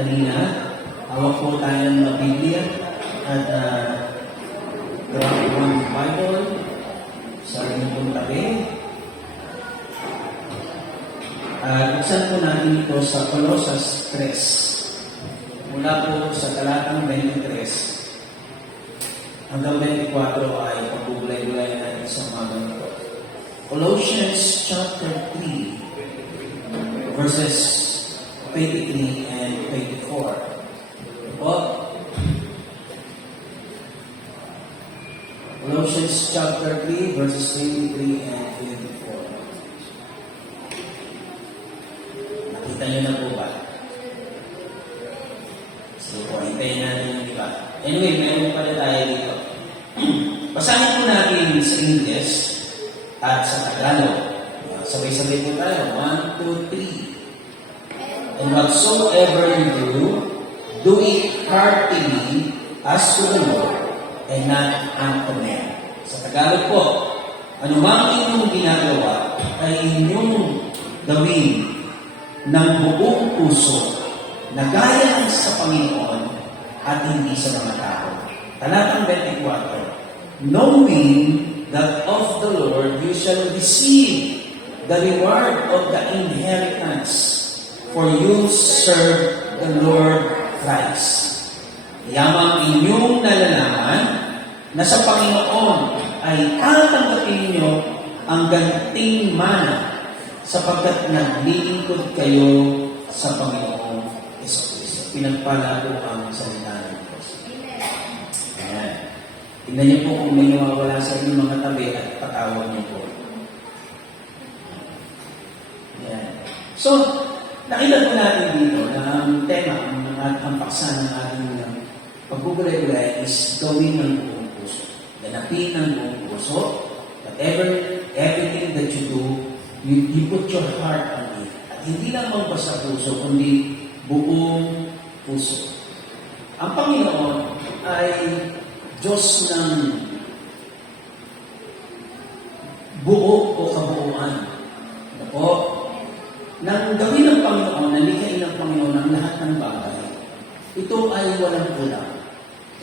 kanina. Hawak po tayo ng mga Biblia at grab one Bible sa inyong tabi. Buksan po natin ito sa Colosas 3. Mula po sa talatang 23 hanggang 24 ay pagbubulay-bulay natin sa mga ito. Colossians chapter 3 verses 23 and 24. Colossians chapter 3 verses 23 and 24. Nakita niyo na po ba? Sige po, hintayin natin yung iba. Anyway, meron pala tayo dito. Basahin po natin sa English at sa Tagalog. Sabay-sabay po tayo. 1, 2, 3. And whatsoever you do it heartily as to the Lord and not unto men. Sa Tagalog po, anumang inyong ginagawa ay inyong gawin ng buong puso na gaya sa Panginoon at hindi sa mga tao. Talatang 24. Knowing that of the Lord you shall receive the reward of the inheritance, for you serve the Lord Christ. Yamang inyong nalalaman na sa Panginoon ay tatanggapin niyo ang ganting mana sapagkat naglilingkod kayo sa Panginoong Jesucristo. Pinagpala po ang salita ng Diyos. Ayan. Tingnan niyo po kung may nawawala sa inyong mga tabi at patawag niyo po. Ayan. So, nakita po natin dito na ang tema, ang paksa ng ating pagbubulay-bulay is gawin ng buong puso. Ganapin ng buong puso. Everything that you do, you put your heart on it. At hindi lang basta puso, kundi buong puso. Ang Panginoon ay Diyos ng buo o kabuuan. Ano po? Nang gawin ng Panginoon, nalikhain ng Panginoon ang lahat ng bagay, ito ay walang kulang.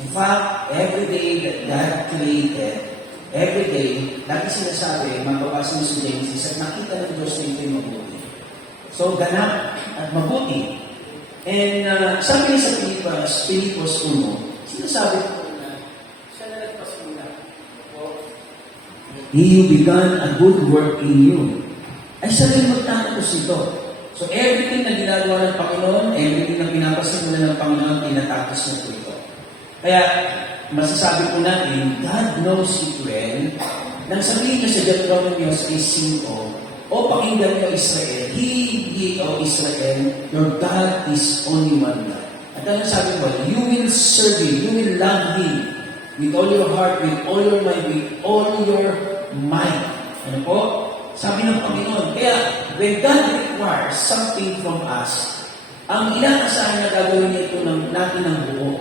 In fact, every day that God created, every day, lagi sinasabi, mababasa mo sa Genesis, at nakita ng Diyos na ito'y mabuti. So, ganap at mabuti. And sabi niya sa Pilipos 1, sinasabi ko na, siya na nagpasimula. He who began a good work in you, ay siya rin magtatapos ito. So, everything na ginagawa ng Panginoon, everything na pinapasimula ng Panginoon, tinatapos na ito. Kaya, masasabi po natin, God knows it well. Nang sabihin niya sa Deuteronomy 6:5, O pakinggan niyo Israel, He, O Israel, your God is only one God. At ano sabi ko, you will serve Him, you will love Him with all your heart, with all your mind, with all your might. Ano po? Sabi ng Panginoon. Kaya, when God requires something from us, ang inaasahan na gagawin niya ito natin ng buo.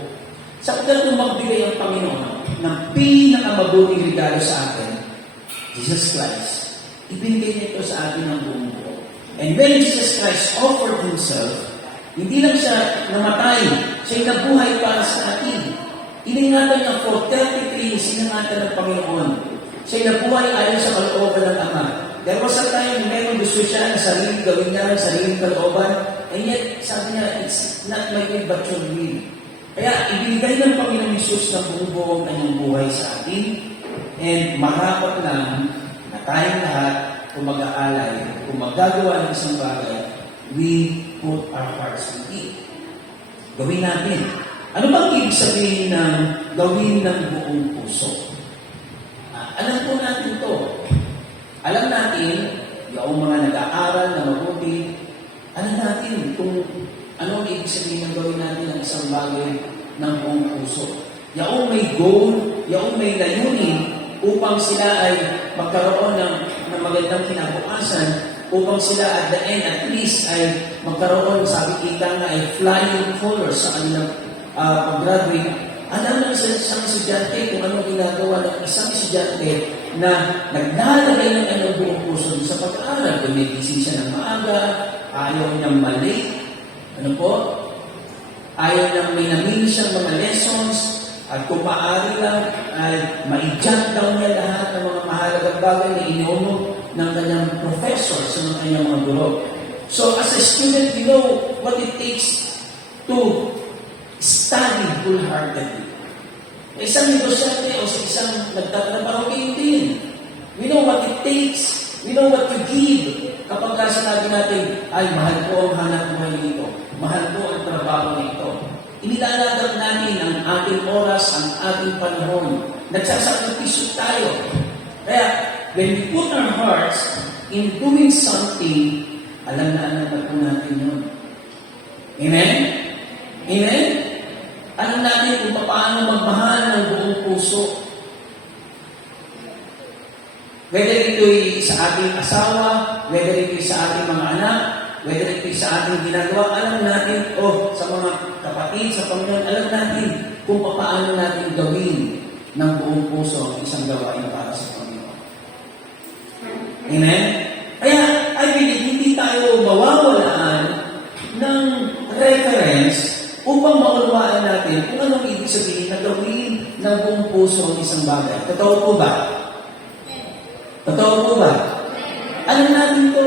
Sapagkat nung magbigay ang Panginoon ng pinakamabuting regalo sa atin, Jesus Christ, ibinigay niya ito sa atin ng buong buo. And when Jesus Christ offered Himself, hindi lang siya namatay, siya'y nabuhay para sa atin. Iningatan niya for 33 years, iningatan ng Panginoon. Siya'y nabuhay ayon sa kalooban ng Ama. There was a time meron gusto siya na sarili gawin niya ng sariling kalooban, and yet, sabi niya, it's not my will but your will. Kaya, ibinigay ng Panginoon Jesus na buong kanyang buhay sa atin, and marapat lang na tayong lahat, kung mag-aalay, kung magagawa ng isang bagay, we put our hearts in it. Gawin natin. Ano bang ibig sabihin ng gawin ng buong puso? Alam po natin ito. Alam natin, yung mga nag-aaral na mabuti, alam natin kung ano ang ibig sabihin ng gawin natin ng isang bagay ng buong puso. Yung may goal, yung may layunin, upang sila ay magkaroon ng magandang kinabukasan, upang sila at the end, at least, ay magkaroon, sabi kita nga, ay flying colors sa kanilang pag-graduate. Alam ng isang estudyante kung ano ginagawa ng isang estudyante na naglalagay ng kanyang buong puso sa pag-aaral. Gumigising siya ng maaga, ayaw niyang mali. Ano po? Ayaw na may namili siyang mga lessons, at kung maaari lang, ay ma-jot down niya lahat ng mga mahalagang bagay na iniuno ng kanyang professor sa mga kanyang mga guro. So, as a student, you know what it takes to study wholeheartedly. Isang negosyante o sa isang nagtatrabaho, din. We know what it takes. We know what to give. Kapag sinabi natin, ay, mahal ko ang hanap buhay nito. Mahal ko ang trabaho nito. Inilalagak namin ang ating oras, ang ating panahon. Nagsasakripisyo tayo. Kaya, when we put our hearts in doing something, alam na po natin yun. Amen? Amen? Alam natin kung paano magmahal ng buong puso. Whether ito'y sa ating asawa, whether ito'y sa ating mga anak, whether ito'y sa ating ginagawa, alam natin, sa mga kapatid, sa Panginoon, alam natin kung paano natin gawin ng buong puso ang isang gawain para sa Panginoon. Amen? Kaya, I believe, hindi tayo mawawalaan ng reference upang maunawaan natin kung anong ibig sabihin na gawin ng buong puso ang isang bagay. Totoo po ba? Totoo po ba? Alam natin to.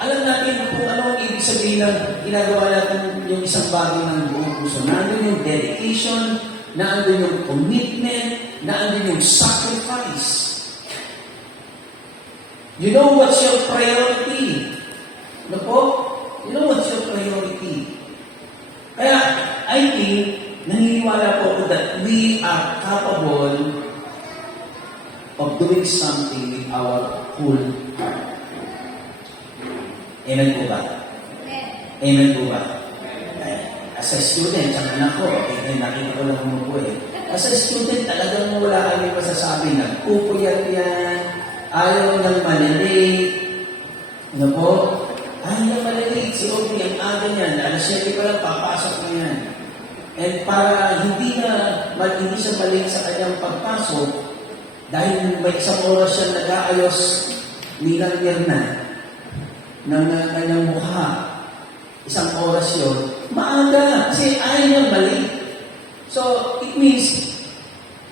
Alam natin kung ano ang ibig sabihin ng ginagawa natin yung isang bagay ng buong puso. Nandun yung dedication, nandun yung commitment, nandun yung sacrifice. You know what's your priority? Ano po? You know what's your priority? Kaya, I think, naniniwala po ako that we are capable of doing something with our whole heart. Amen po ba? Amen po ba? As a student, ang anak ko, nakita ko lang mo po As a student, talagang wala kami masasabi na pupuyat yan, ayaw nang malilate. Ano po? Ayaw nang malilate. Si Obi, ang aga niyan, alas 7 pa lang, papasok na yan. And para hindi siya mali sa kanyang pagpasok, dahil may isang oras siya nag-aayos nilang na ng kanyang mukha. Isang oras yun. Maaga. Kasi ayaw niyang mali. So, it means,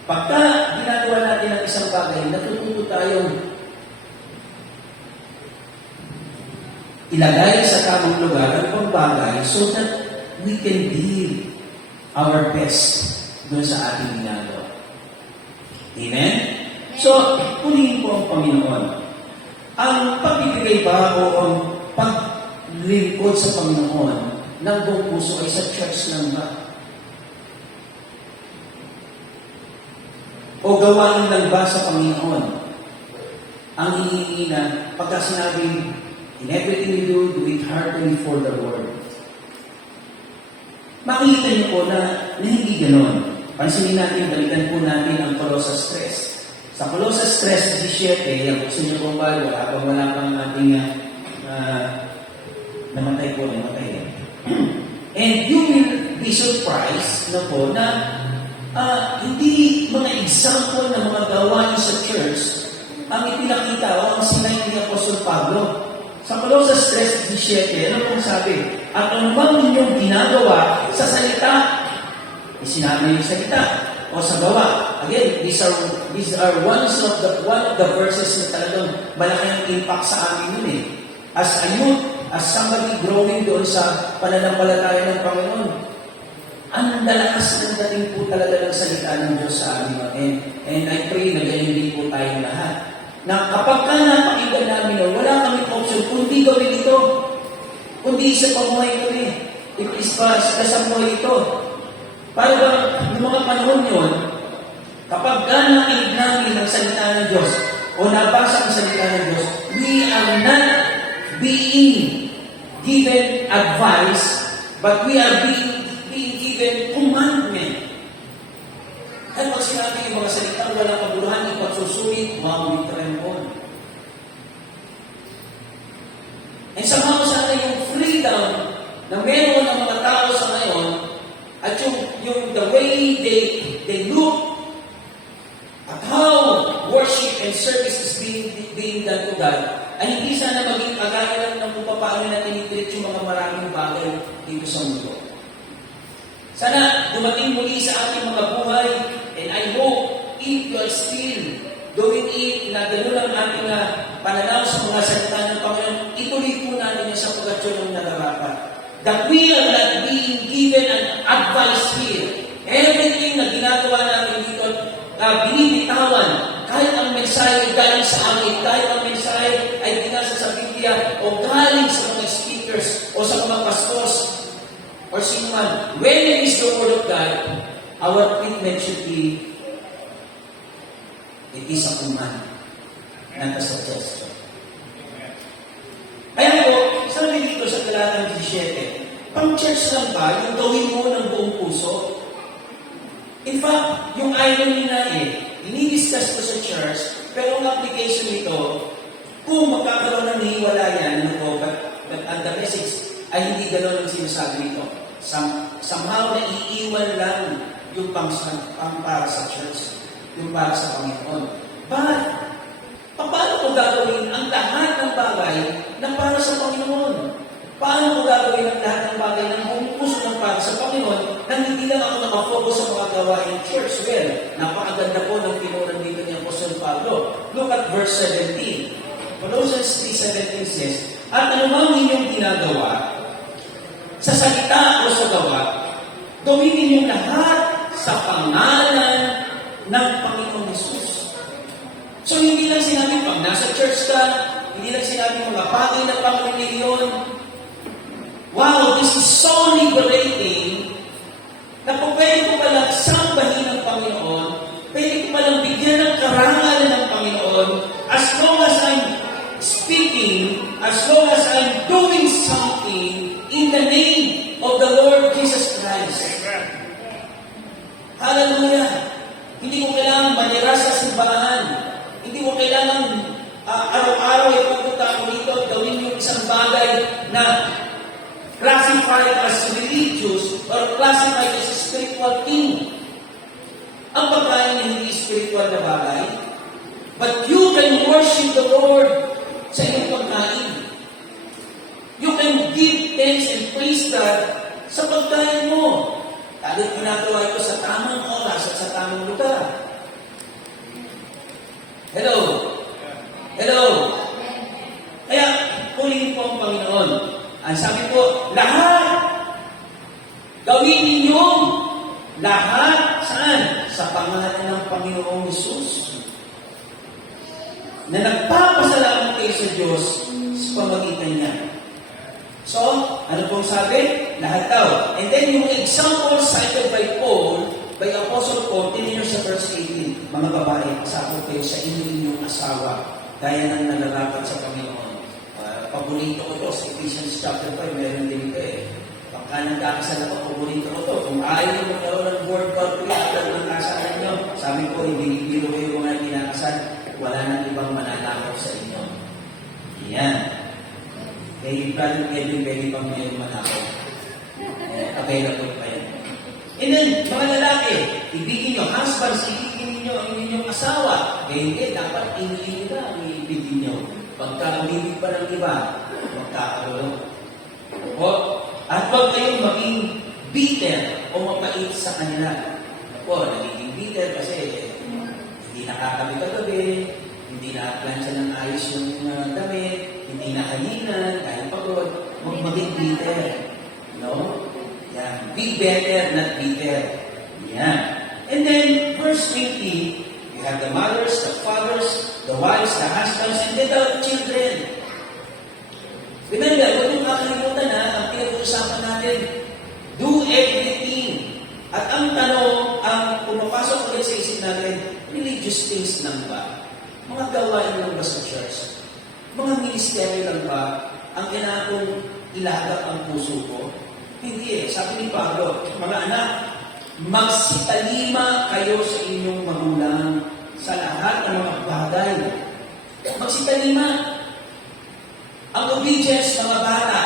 pagka ginagawa natin ang isang bagay, natututo tayong ilagay sa tamang lugar ang bagay so that we can give our best doon sa ating ginagawa. Amen? So, punihin po ang Panginoon. Ang pagbibigay ba o ang paglingkod sa Panginoon ng buong puso ay sa church lang ba? O gawain lang ba sa Panginoon? Ang hinihingi na pagka sinabing, in everything you do it heartily for the Lord. Makikita niyo po na hindi ganon. Pansinin natin, balikan po natin ang Colossus 3. Sa Colossus 3:17, yung gusto niyo po ba, wala pang ating namatay. And you will be surprised na hindi mga example ng mga gawain sa church ang ipinakita o ang sinay ni Apostol Pablo. Sa Colossus 3:17, ano pong sabi? At anumang inyong ginagawa sa salita, sinabi yung salita o sa gawa. Again, these are one of the verses na talagang malaking impact sa amin yun As a youth, as somebody growing doon sa pananampalataya ng Panginoon, ang lalakas ng dating po talaga ng salita ng Diyos sa amin. And I pray na ganyan din po tayong lahat. Na kapag ka napakinggan namin, wala kami option, kundi gawin ito. Kundi sa pamuhay kami. Sa pamuhay ito. Para ba, yung mga panahon yun, kapag ka nakinig namin ang salita ng Diyos, o nabasa ang salita ng Diyos, we are not being given advice, but we are being given commandment. At pag sinabi yung mga salita, walang kabuluhan, ipagsusulit, we tremble. And somehow sana yung freedom na meron ng mga tao sa ngayon, at yung the way they look at how worship and service is being done to God, ay hindi sana maging kagaya lang ng kung paano na tinitreat yung mga maraming bagay dito sa mundo. Sana dumating muli sa ating mga buhay, and I hope if you are still doing it, na gano'n ang ating pananaw sa mga salita ng Panginoon, ituloy po natin yung sapagkat yun ang nararapat. That we are not being given an advice here. Everything na ginagawa natin dito, binibitawan, kahit ang mensahe galing sa amin, kahit ang mensahe ay binasa sa Biblia, o galing sa mga speakers, o sa mga pastors, or sino man, when it is the Word of God, our treatment should be, it is a command, not a suggestion. Kaya po, sabi dito sa Talatang 17, pang church lang ba, yung gawin mo ng buong puso? In fact, yung irony na ini-discuss ko sa church, pero ang application nito, kung magkakaroon ng hiwalayan, but the message ay hindi gano'n ang sinasabi nito. Somehow, naiiwan lang yung pang para sa church, yung para sa Panginoon. But, paano ko gagawin ang lahat ng bagay na para sa Panginoon? Paano ko gagawin ang lahat ng bagay na puso ng para sa Panginoon nang hindi lang ako nakafocus sa mga gawain church? Well, napakaganda po ng pinunan dito ni Apostol Pablo. Look at verse 17. Colossians 3:17 says, at anumang inyong ginagawa, sa salita o sa gawa, gawin ninyong lahat sa pangalan ng Panginoon Jesus. So, hindi lang sinabi pag nasa church ka, hindi lang sinabi mga bagay na pang-reliyon. Wow, this is so liberating na kung pwede ko palang sambahin ng Panginoon, pwede ko palang bigyan ng karangalan ng Panginoon, as long as I'm speaking, as long as I'm doing something in the name of the Lord Jesus Christ. Hallelujah! Hindi ko kailangan manira sa simbahan. Hindi ko kailangan araw-araw ay pupunta ako dito at gawin yung isang bagay na classified as religious or classified as a spiritual thing. Ang pagkain na hindi spiritual na bagay, but you can worship the Lord sa iyong pagkain. You can give thanks and praise God sa pagkain mo. Kahit ginagawa ito sa tamang oras at sa tamang lugar. Hello? Hello? Kaya, pulin po ang Panginoon. Ang sabi po, lahat, gawin ninyo, lahat, saan? Sa pangalan ng Panginoong Jesus. Na nagpapasalamat kayo sa Diyos sa pamagitan niya. So, ano pong sabi? Lahat daw. And then yung example cited by Paul, by Apostle Paul, tininyo sa verse 18, mga babae, pasakot kayo sa inyong asawa, gaya ng nalalapat sa Panginoon. Paborito ko to sa Ephesians chapter 5, meron din ito Pagka nagkakasal ako, paborito ko to. Kung ayaw mo magkaroon ng word calculator ng kasalan nyo, sabi ko, hindi biro kayo mga kinakasal, wala nang ibang mananakaw sa inyo. Yan. Kaya Brother Kevin, pwede pang mayroong manakaw. Available pa yan. And then, mga lalaki, ibigin nyo, husbands, ibigin ninyo ang inyong asawa. Kaya hindi, dapat inilin nila ang ibigin nyo. Pagka umibig pa ng iba, magkakaroon. O, at huwag kayong maging bitter o mapait sa kanila. O, nagiging bitter kasi hindi nakakabit-gabi, hindi nakaplansya ng ayos yung damit, hindi nakahinan, dahil pagod, huwag maging bitter. No? Yan. Be better, not bitter. Yan. And then, verse 20, we have the mothers, the fathers, the wives, the husbands, and then the children. Remember, huwag yung makalimutan ang pinag-uusapan natin, do everything. At ang tanong, ang pumapasok ulit sa isip natin, religious things lang ba? Mga gawain lang ba sa church? Mga ministry lang ba ang kailangan ilagak ang puso ko? Hindi Sabi ni Pablo, mga anak, magsitalima kayo sa inyong magulang sa lahat ng mga bagay. Magsitalima. Ang obedience, mga bata,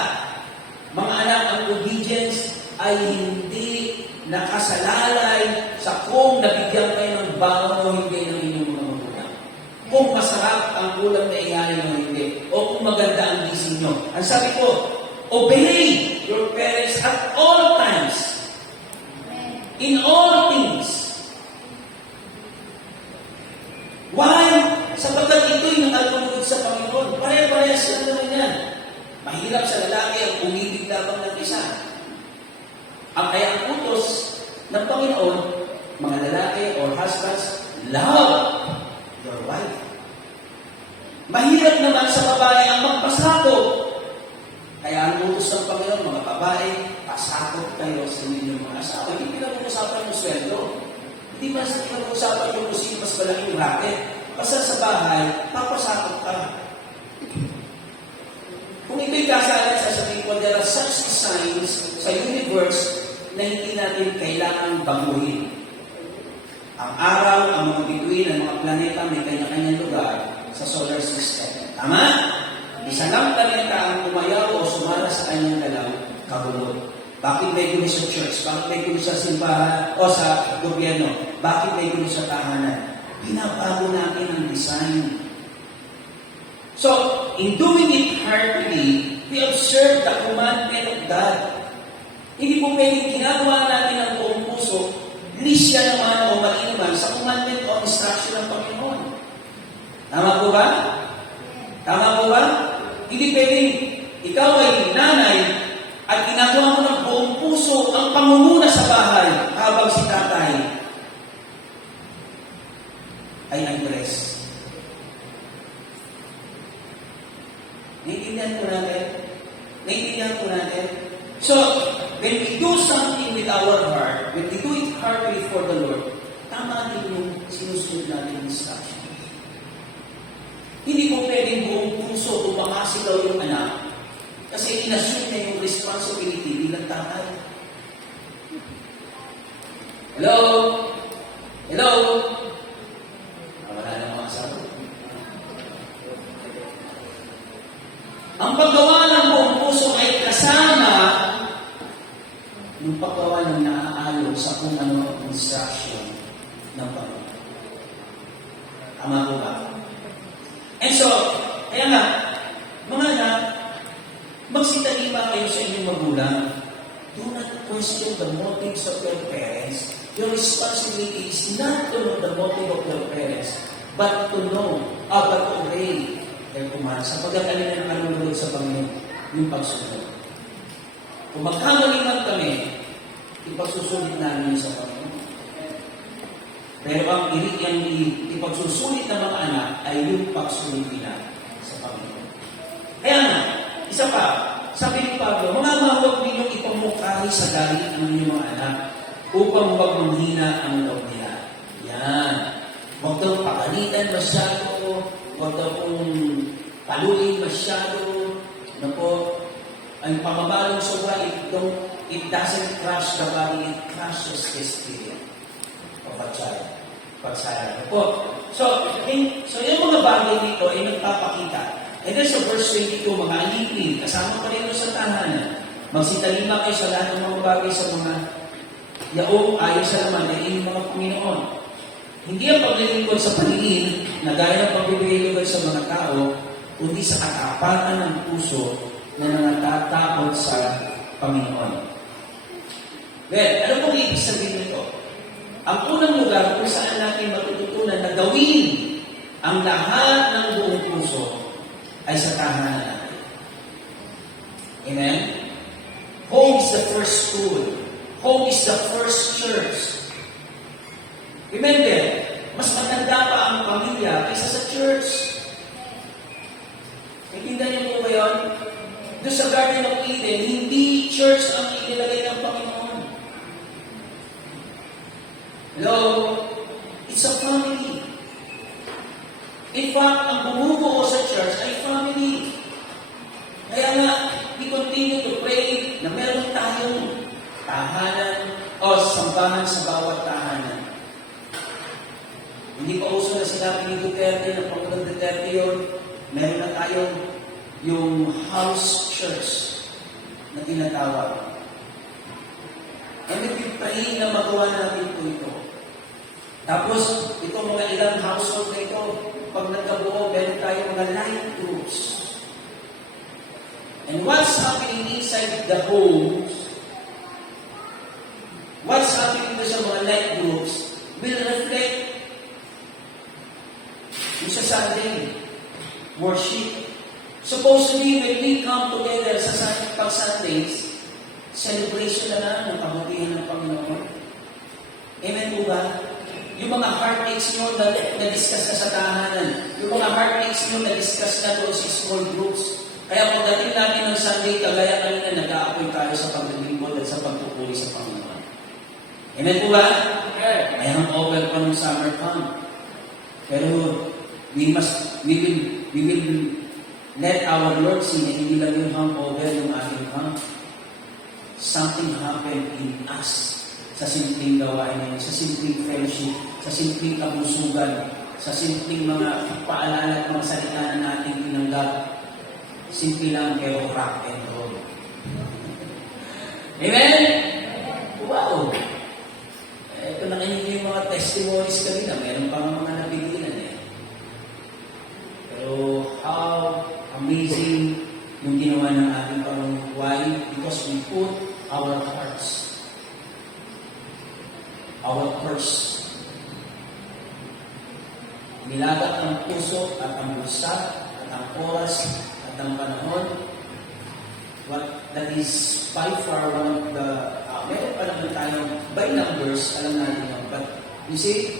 mga anak, ang obedience ay hindi nakasalalay sa kung nabigyan kayo ng baon o hindi ng inyong mga magulang. Kung masarap ang ulam na iyanin o hindi, o kung maganda ang gising nyo. Ang sabi ko, obey your parents at all times. in all things. Why? Sapagkat ito'y nakalungkod sa Panginoon. Pare-parehas lang naman yan. Mahirap sa lalaki ang umibig lamang ng isa. Ang kaya ang utos ng Panginoon, mga lalaki or husbands, love your wife. Mahirap naman sa babae ang magpasakop. Kaya ang utos ng Panginoon, mga babae, pasakop kayo sa inyong mga asawa. Hindi pinag-uusapan yung sweldo. Hindi mas pinag-uusapan yung kung mas malaki yung racket. Basta sa bahay, papasakop ka. Kung ito'y kasalan, sasabihin ko, there are such signs sa universe na hindi natin kailangan baguhin. Ang araw, ang mga bituin, ang mga planeta may kanya-kanyang lugar sa solar system. Tama? Isa lang planeta ang tumayaw o sumala sa kanyang galaw, kabulot. Bakit may gulo sa church? Bakit may gulo sa simbahan o sa gobyerno? Bakit may gulo sa tahanan? Pinabago natin ang design. So, in doing it heartily, we observe the commandment of God. Hindi po pwedeng ginagawa natin ang buong puso, lisya naman o mali naman sa commandment o instruction ng Panginoon. Tama po ba? Tama po ba? Hindi pwedeng ikaw ay nanay at ginagawa mo ng buong puso ang pangunguna sa bahay habang si tatay ay nag-rest. Naiintindihan po natin? Naiintindihan po natin? So, when we do something with our heart, when we do it heartily for the Lord, tama din yung sinusunod natin yung instruction. Hindi po pwedeng buong puso kung makasigaw yung anak kasi inassume niya yung responsibility bilang tatay. Hello? Hello? Wala na mga asawa. Ang paggawa ng buong puso ay kasama yung paggawa ng naaalog sa kung ano ang instruction ng Panginoon. Tama po ba? And so, kaya nga, mga anak, magsitalima kayo sa inyong magulang. Do not question the motives of your parents. Your responsibility is not to know the motive of your parents, but to know, but to obey their commands. Sapagkat alin ang kalulog sa Panginoon, yung pagsunod. Kung magkamali man kami, ipagsusulit namin sa Panginoon. Pero ang ipagsusulit ng mga anak ay yung pagsulit na sa Panginoon. Kaya nga, isa pa, sabi ni Pablo, mga huwag ninyong ipamukari sa galit ng inyong mga anak upang huwag manghina ang loob nila. Yan. Huwag daw pakalitan masyado, huwag daw kong paluin masyado. Ano po, ang pamabalong sobra, it doesn't crush the body, it crushes the spirit of a child. Pagsaya po. So, yung mga bagay dito ay nagpapakita. And then sa verse 22, mga alipin, kasama pa rin sa tahanan. Magsitalima kayo sa lahat ng mga bagay sa mga yaong ayon sa laman ng inyong mga Panginoon. Hindi ang paglilingkod sa paningin na gaya ng pagbibigay sa mga tao, kundi sa katapatan ng puso na nanatatakot sa Panginoon. Well, ano pong ibig sabihin nito? Ang unang lugar kung saan natin matututunan na gawin ang lahat ng buong puso ay sa tahanan natin. Amen? Home is the first school. Home is the first church. Remember, mas maganda pa ang pamilya kaysa sa church. Naintindihan niyo po ba yun? Doon sa Garden of Eden, hindi church ang inilagay ng Panginoon. Hello? It's a family. In fact, ang bumubuo sa church ay family. Kaya nga, we continue to pray na meron tayong tahanan o sambahan sa bawat tahanan. Hindi pa uso na sinabi ni Duterte, ng Pangulong Duterte yun, meron na tayong yung house church na tinatawag. And we pray na magawa natin po ito. Tapos, itong mga ilang household na ito, pag nagkabuo, meron tayong mga life groups. And what's happening inside the homes, what's happening sa mga life groups will reflect yung sa Sunday worship. Supposedly, when we come together sa Sundays, celebration na lang ng kabutihan ng Panginoon. Amen po ba? Yung mga heartaches nyo na-discuss na sa tahanan, yung mga heartaches nyo na-discuss na doon sa small groups. Kaya pagdating natin ng Sunday, kagaya kanina, nag-aapoy tayo sa paglilingkod at sa pagpupuli sa Panginoon. Amen po ba? I am over pa ng summer camp. Pero we will let our Lord see na hindi lang yung hangover yung ating camp. Something happened in us sa simpleng gawain na yun, sa simpleng friendship, sa simpleng kabusugan, sa simpleng mga paalala at mga salita na natin tinanggap. Simple lang pero rock and roll. Amen? Wow! Ito na kayo yung mga testimonies kanina. Meron pa mga nabigilan eh. Pero how amazing yung ginawa ng ating Panginoon. Why? Because we put our hearts, our purse. Nilagat ang puso at ang bulsa at ang oras at ang panahon. That is by far one of the, meron pa naman tayong by numbers, alam natin yun. But you see,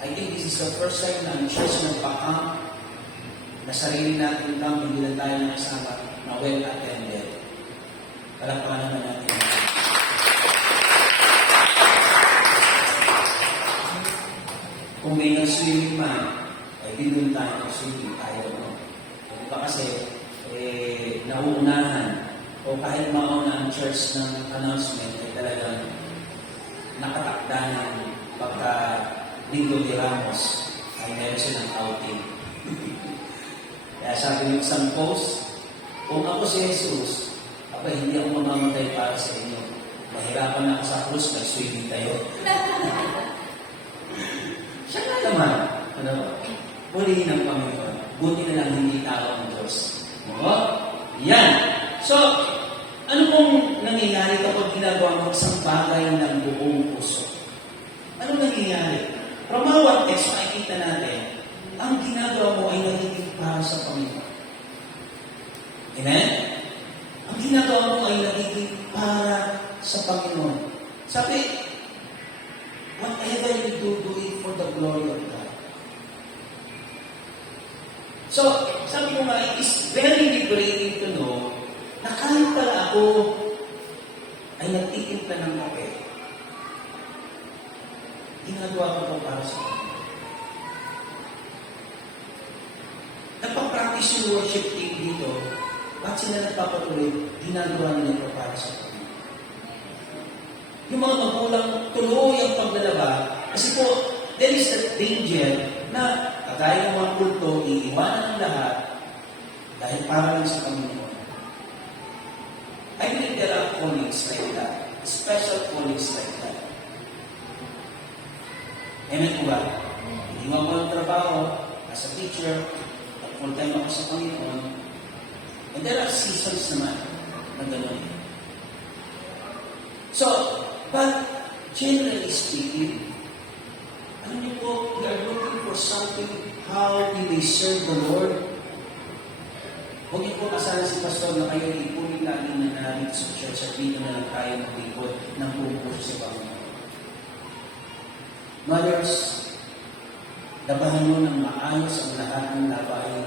I think this is the first time na ang church nagpa-camp na sarili natin camp, hindi lang tayo nakasama na well-attended. Palakpakan naman natin. Kung may nag-swimming man, ay dinun tayo nag-swimming tayo. No? Kung ba kasi, nauunahan o kahit mauna ang church ng announcement ay talagang nakatakda ng pagka Linggo de Ramos ay meron silang outing. Kaya sabi ng isang post, kung ako si Jesus, hindi ako mamamatay para sa inyo. Mahirapan ako sa krus, nag-swimming tayo. Siya na naman. Purihin ng Panginoon. Buti na lang hindi tao ang Diyos. Yan. So, ano pong nangyayari kapag ginagawa mo isang bagay ng buong puso? Ano nangyayari? From our text, makikita natin, ang ginagawa mo ay nagiging para sa Panginoon. Amen? Ang ginagawa mo ay nagiging para sa Panginoon. Sabi, whatever you do it for the glory of God. So, sabi ko nga, it is very liberating to know na kahit pala ako ay nagtitimpla ng kape, ginagawa ko ito para sa Panginoon. Nagpa-practice yung worship team dito, bakit sila nagpapatuloy, ginagawa nila ito para sa Panginoon. Yung mga magulang tuloy ang paglalaba, kasi po, there is that danger na kagaya ng mga kulto, iiwanan ng lahat dahil para lang sa Panginoon. I believe there are callings like that, special callings like that. Amen po ba? Iniwan ko ang trabaho as a teacher, at full time ako sa Panginoon, and there are seasons naman na gano'n. So, but generally speaking, alam niyo po, we are looking for something how we may serve the Lord. Huwag niyo po kasalanan si Pastor na kayo ipunin lagi na namin sa church at dito na lang tayo maglingkod ng buong puso sa Panginoon. Mothers, labahan mo ng maayos ang lahat ng labahin.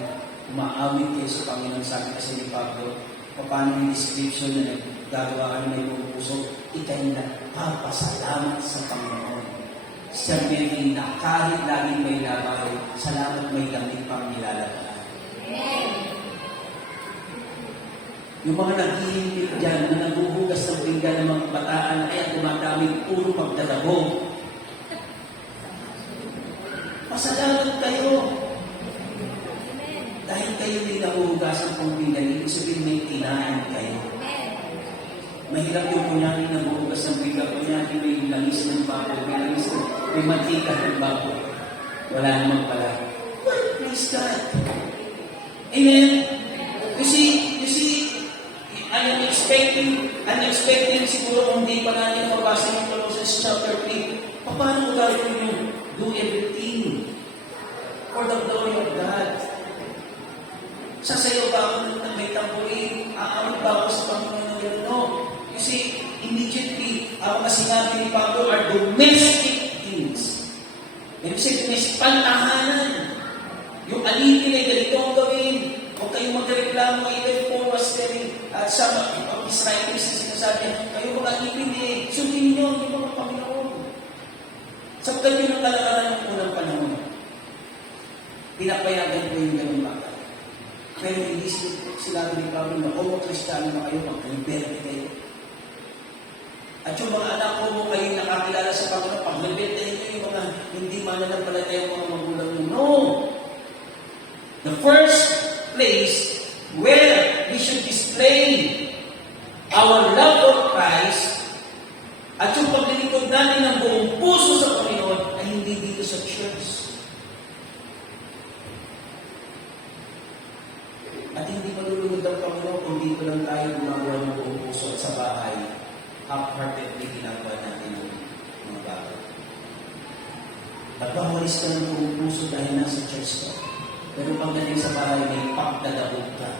Umaawit kayo sa Panginoon, sabi kasi ni Pablo, paano yung description na nagagawa ka na may buong puso, ikay na papasalamat sa Panginoon. Sabihin na kahit laging may labahin, salamat may gamit pang nilalabahan. Yung mga nag-iimpit dyan, na naguhugas ng pinggan ng mga bataan, ay ang tumatamig puro pagdadabog. Pasalamat kayo. Dahil kayo may nahuhugasan ng pinggan, ibig sabihin may kinain kayo. Mahirap yung kunyari na nahuhugas ng pinggan, kunyari may langis ng bako, may mantika ng bako. Wala naman pala. Well, praise God. Amen? You see, I'm expecting siguro kung di pa natin mabasa yung Colossians chapter 3, paano mo gagawin yung do everything for the glory of God? Sasayaw ba ako ng may tamborin? Aamit ba ako sa Panginoon ng gano'n? No. You see, immediately, ako kasi sinabi ni Pablo are domestic things. Ibig sabihin, pantahanan. Yung alipin ay ganito ang gawin. Huwag kayong magreklamo, even Paul was telling sa mga Israelis na sinasabi, kayo mga alipin sundin niyo, hindi mga Panginoon. Sapagkat yun ang kalakaran ng unang panahon. Pinapayagan ko yung ganun bagay. Pero hindi sila ni Pablo na kung Kristiyano na kayo, mag-rebelde kayo. At yung mga anak ko mo kayo nakakilala sa Panginoon, pag-rebelde nyo yung mga hindi mananampalataya yung mga magulang mo. No! The first place where we should display our love for Christ at yung paglilingkod natin ng buong puso sa Panginoon ay hindi dito sa church. At hindi malulunod ang Panginoon kung dito lang tayo gumagawa ng buong puso at sa bahay, half-heartedly ginagawa natin yung mga bagay. Nagpawalis ka ng buong puso dahil nasa church ka. Pero pagdating sa bahay, may pagdadabog ka.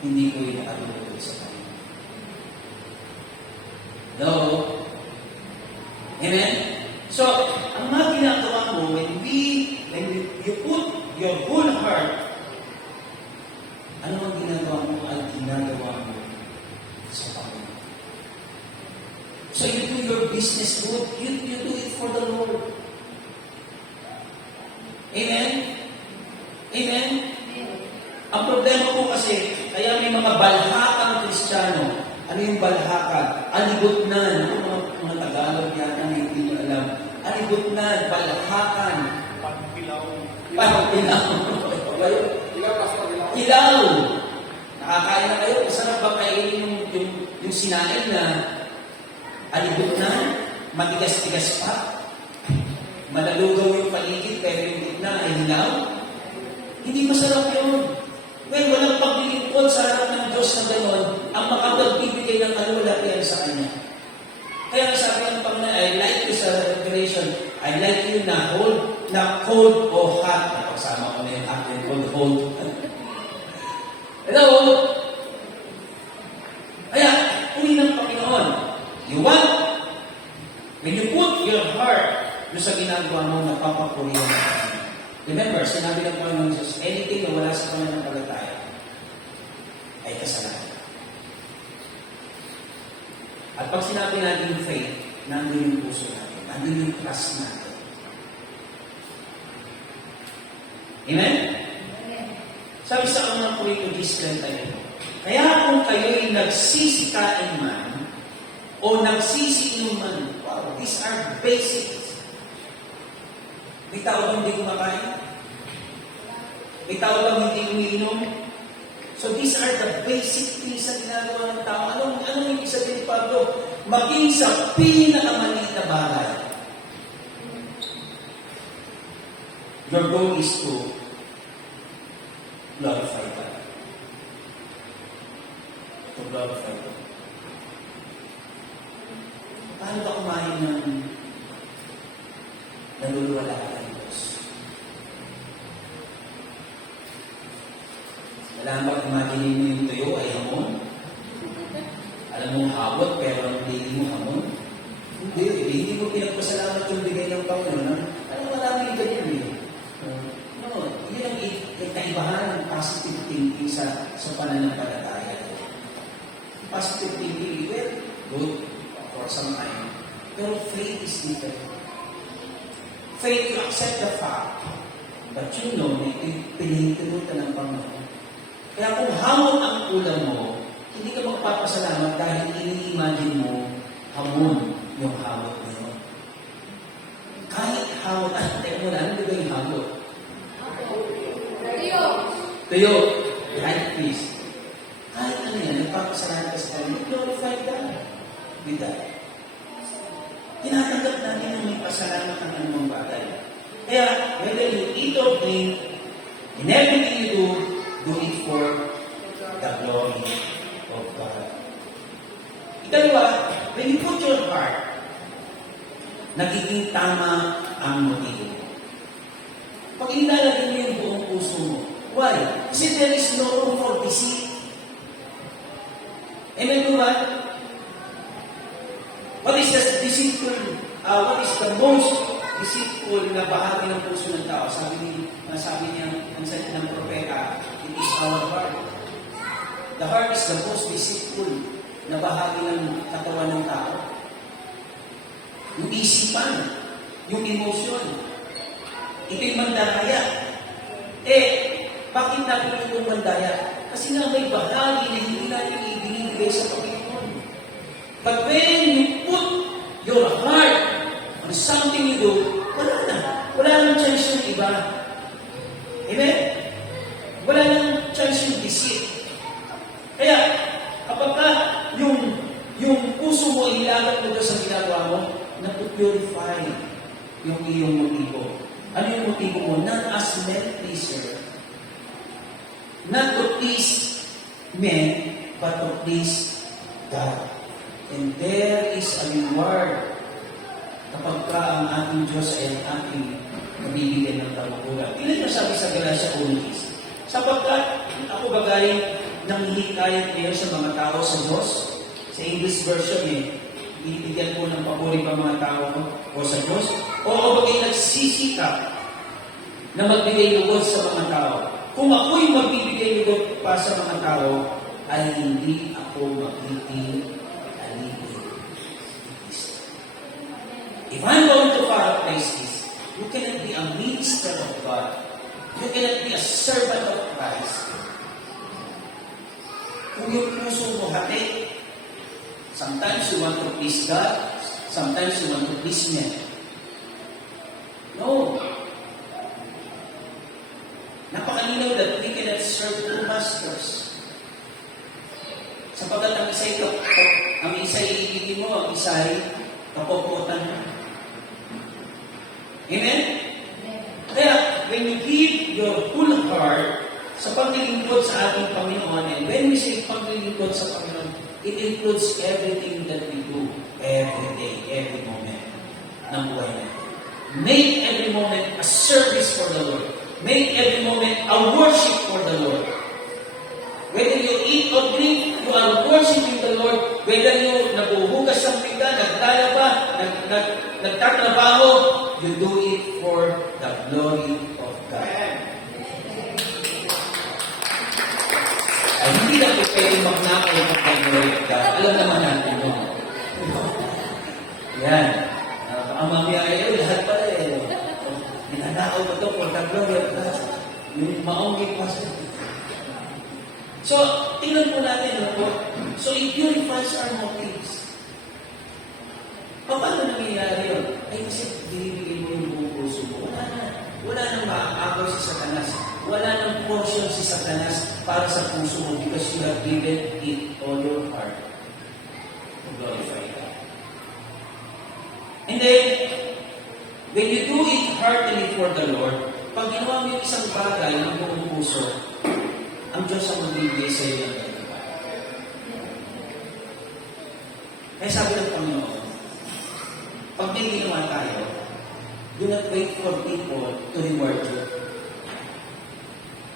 Hindi ko yung nakalulunod sa Panginoon. No? Amen? So, ang mga ginagawa mo, when you put your whole heart, ano ang ginagawa mo ay ginagawa mo sa Panginoon. So you do your business good, you do it for the Lord. Amen? Amen? Ang problema po kasi, kaya may mga balhakang Kristiyano. Ano yung balhaka? Alibutnan. Ano mga Tagalog yata na hindi nyo alam? Alibutnan, balhakan. Pagpilaw. Pagpilaw. Ilaw. Nakakain na kayo. Masarap ba kainin yung sinain na alibutnan? Matigas-tigas pa? Malalugaw yung paligid pero yung gitna ay hilaw? Hindi masarap yun. Well, walang paglilingkod sa harap ng Diyos na gano'n ang makapagbibigay ng kalulatian sa Kanya. Kaya sabi ng Panginoon, I like you sa revelation. I like you na cold o hot. Napagsama ko na yung hot and cold. Hello? Kaya, uli ng Panginoon. You want, when you put your heart doon sa ginagawa mo, napapapurihan ng Panginoon. Remember, sinabi ng Panginoon Jesus, anything na wala sa pananampalataya ay kasalanan. At pag sinabi natin yung faith, nandun yung puso natin, nandun yung trust natin. Amen? Sabi sa unang Korinto 10:31, kaya kung kayo'y nagsisikain man o nagsisiinom man, wow, these are basics. May tao bang hindi kumakain? May tao bang hindi umiinom? So these are the basic things na ginagawa ng tao. Anong ibig sabihin ni Pablo? Maging sa pinakamaliit na bagay. Your goal is to glorify God. To glorify God. Paano ba kumain ng naluluwala ka ng Diyos? Alam ba, imagine mo yung tuyo ay hamon? Alam mo hawat, pero ang hindi mo hamon? Hindi mo pinagpasalamat yung bigay ng Panginoon. Alam mo, marami ganyan eh. No, yun ang kaibahan ng positive thinking sa pananampalataya. Positive thinking, well, good for some time. Pero faith is different. Faith, you accept the fact. But you know, pinahintulutan ng Panginoon. Kaya kung hamon ang ulam mo, hindi ka magpapasalamat dahil ini-imagine mo hamon yung hamon mo yun. Kahit hamon, teka mo na, ano ba yung hamon? Tuyo. Right, please. Kahit ano yan, nagpapasalamat ka sa kanya, glorify God with that. Tinatanggap natin yung may pasalamat ng anumang bagay. Kaya, whether you eat or drink, in everything you do it for the glory of God. Ikalawa, when you put your heart nagiging tama ang motibo. Pag ilalagay mo yung buong puso mo, why? Kasi there is no room for deceit. Amen po ba? What is the deceitful, what is the most deceitful na bahagi ng puso ng tao? Sabi niya, ang salita ng propeta, it is our heart. The heart is the most deceitful na bahagi ng katawan ng tao. Yung isipan, yung emotion, ito'y mandaya. Bakit natin itong mandaya? Kasi nga may bahagi na hindi natin ibinibigay sa Panginoon. But when you put your heart on something you do, wala na. Wala nang chance yung iba. Amen? Wala nang chance yung deceit. Kaya, kapag ka yung puso mo, ilagat mo sa ginagawa mo, na-purify yung iyong motibo. Ano yung motibo mo? Not as men pleaser. Not to please men, but to please God. And there is a reward kapag ka ang ating Diyos ay ang ating mabibigyan ng kalukulan. Ilan na sabi sa Galatia 1:10? Sapagkat ako bagay nanghihikayat kayo sa mga tao sa Diyos. Sa English version binibigyan ko ng papuri pa mga tao o sa Diyos. O ako bagay nagsisikap na magbigay lugod sa mga tao. Kung ako'y magbibigay lugod pa sa mga tao, ay hindi ako magiging alipin. If I'm going to follow places, you cannot be a minister of God. You cannot be a servant of Christ. Kung yung puso mo hati, sometimes you want to please God, sometimes you want to please men. No. Napakalinaw that we cannot serve two masters. Sapagkat ang isa'y iibigin mo, ang isa'y kapopotan mo. Amen? Kaya, when you give your full heart sa paglilingkod sa ating Panginoon, and when we say paglilingkod sa Panginoon, it includes everything that we do, every day, every moment ng buhay natin. Make every moment a service for the Lord. Make every moment a worship for the Lord. Whether you eat or drink, you are worshiping the Lord. Whether you nabuhugas ng pinggan, naglalaba, nagtatrabaho, you do it for the glory of God. Ay, hindi na po pwedeng magnakaw ng glory of God. Alam naman natin yun. Yan. Ang mamaya kayo, lahat pala ninanakaw mo ito for the glory of God. Yung maunggit pa siya. So, tingnan po natin, so it purifies our motives. Paano nangyayari yun? Ay, kasi binibigay mo yung buong puso mo. Wala nang maaagaw si Satanas. Wala nang portion si Satanas para sa puso mo because you have given it all your heart to glorify God. And then, when you do it heartily for the Lord, pag ginawa mo yung isang bagay ng buong puso, ang Diyos ang magbibigay sa iyo ng ganito. Kaya sabi ng Panginoon, pag may ginawa tayo, do not wait for people to reward you.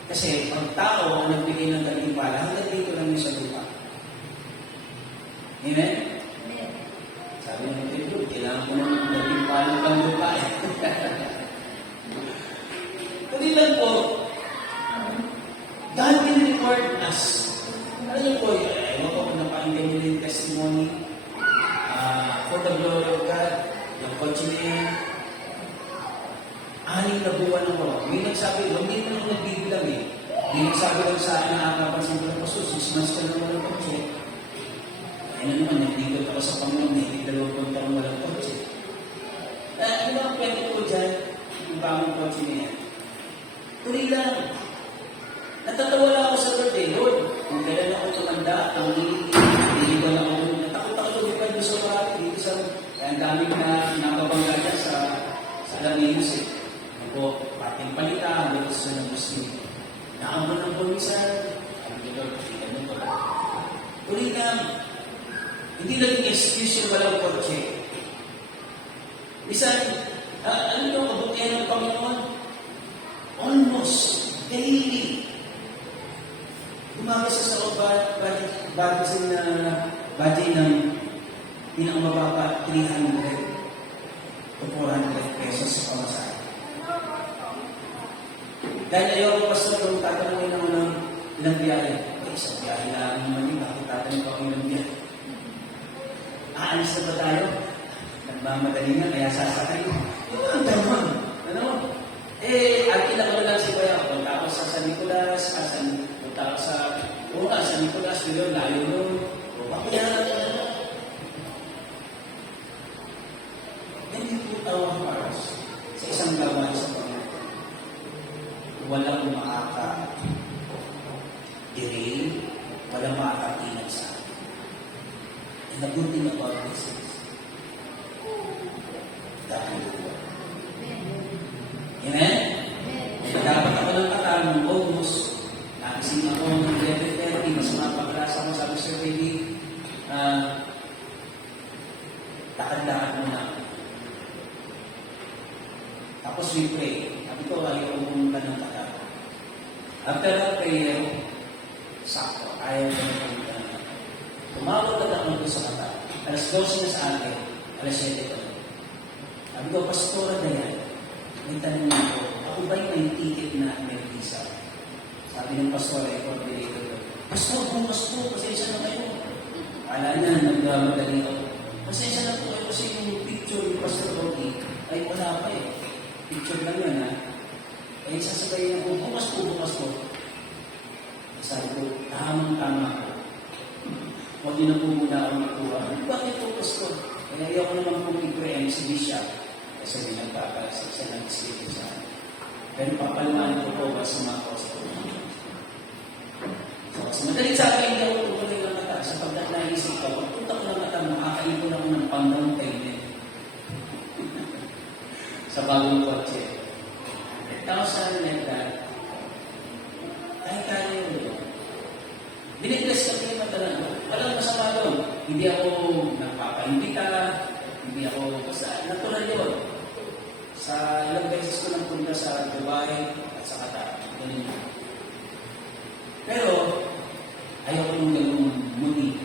Kasi ang tao ang nagbigay ng gantimpala, hanggang dito lang yung sa lupa. Amen? Sabi ng Pedro, kailangan ko ng gantimpala ng lupa. Kundi lang po, God will reward us. Ano yun po? Ewan ko kung napakinggan nyo yung testimony for the glory of God. Yung kotse na yan. 6 na buwan ako. May nagsabi, hindi na ako nagbibilang eh. May nagsabi lang sa akin, nakakapansin ko na po, 6 months ka na walang kotse. Ano naman, nagbigot ako sa Panginoon, hindi 2 taong walang kotse. Ano ang kwento ko dyan? Yung bagong kotse na yan. Tuloy lang. Natatawa lang ako sa Lord eh. Lord, kung kailan ako tumanda, ang niliban ako, natakot ako lumipad doon sa marami dito sa, kaya ang daming na nakabangga dyan sa Alaminos eh. Ako, pating palita, hanggang sa ng Muslim. Naamon ng pulisan, ang Lord, ano ba? Tuloy lang. Hindi naging excuse yung walang kotse. Bisan, ano yung kabutihan ng Panginoon? Almost daily. Umaga sa budget ng pinakamababa 300 to 400 pesos sa pamasahe. Dahil ayaw ko pastor kung tatanungin ako ng ilang biyahe. Isang biyahe lang naman yun, bakit tatanong ako ilang biyahe? Aalis na ba tayo? Nagmamadali nga, kaya sasakay. Ito ang tamang. Ano? Alkila ko lang si Kuya. Punta ako sa San Nicolas, punta ako sa San Nicolas, pero layo nun. O, bakit hindi po tawag para sa isang gawa sa Panginoon. Walang makaka-derail, walang makakatinag sa akin. And the good thing about this is, dahil po. Amen? Dapat ako ng kataan ng August, nagising ako ng 11:30, mas mapaklasa ko, sabi Sir Baby, takad-lakad muna ako. Tapos we pray. Sabi ko, ayaw ko pumunta ng kataan. After that prayer, sakto, ayaw ko na pumunta ng kataan. Tumawag na ako doon sa kataan. Alas 12 na sa akin, alas 7 ko. Sabi ko, Pastora Dayan, may tanong ako, ako ba yung may ticket na may visa? Sabi ng pastor, coordinator ko, Pastor, bukas po, pasensya na kayo. Kala niya, nagmamadali ako. Pasensya na po kayo kasi yung picture ni Pastor Rocky ay wala pa eh. Picture lang yun ha. Eh, sasabayin ako, bukas po. Sabi ko, tamang-tama ako. Huwag niyo na po muna ako nakuha. Bakit po, Pastor? Kaya ayaw ko naman pong i-preempt si Bishop. Kasi may nagpapalasa siya ng sleeping sa akin. Pero papaluan ko po ba sa mga pastor? So, kasi madaling sa akin, hindi ako tutuloy ng mata. Sa pagkat naisip ko, pagpunta ko ng mata, makakaipon ako ng pang-down payment. Sa bagong kotse. Tapos like that, kaya yun. Biniglas kami yung mata lang. Walang masama doon. Hindi ako nagpapaimbita, hindi ako basta natural yun. Sa ilang beses ko lang punta sa Dubai at sa Qatar. Ganun yun. Pero, ayaw ko nung gano'ng muni.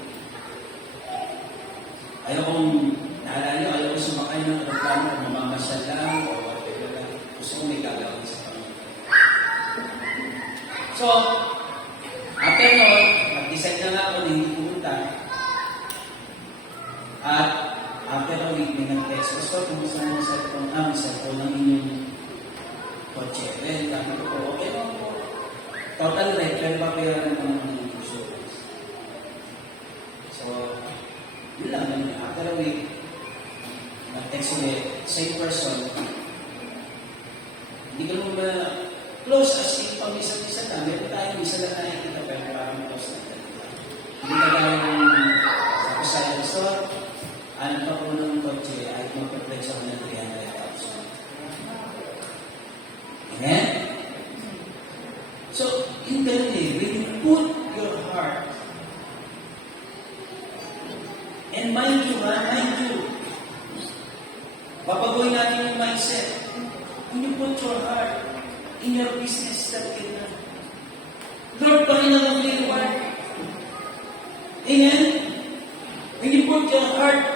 Ayaw kong, naalala nyo, ayaw ko sumakay ng reklamo kung mamamasyal lang o whatever lang. Gusto ko may gagawin sa Panginoon. So, after nun, nag-decide na nga ako na hindi pumunta. At after a week, may nag-text, Pastor, kumusta na yung cellphone ng inyong kotse? Then, sabi ko po, okay lang po. Total rate, pero papayaran naman ng insurance. So, yun lang. After a week, nag-text ulit, same person. Hindi ko naman close as in pag-isa-isa na. Meron tayo, isa na tayo kita, pero parang close na tayo. Hindi ka lang sa Poseidon Store. Ano pa po ng kotse ay mag-pledge ako ng 300,000. Amen? So, in the day, when you put your heart, and mind you, babagoy natin yung mindset. When you put your heart in your business, that can na. Lord, Panginoon ang reward. Amen? When you put your heart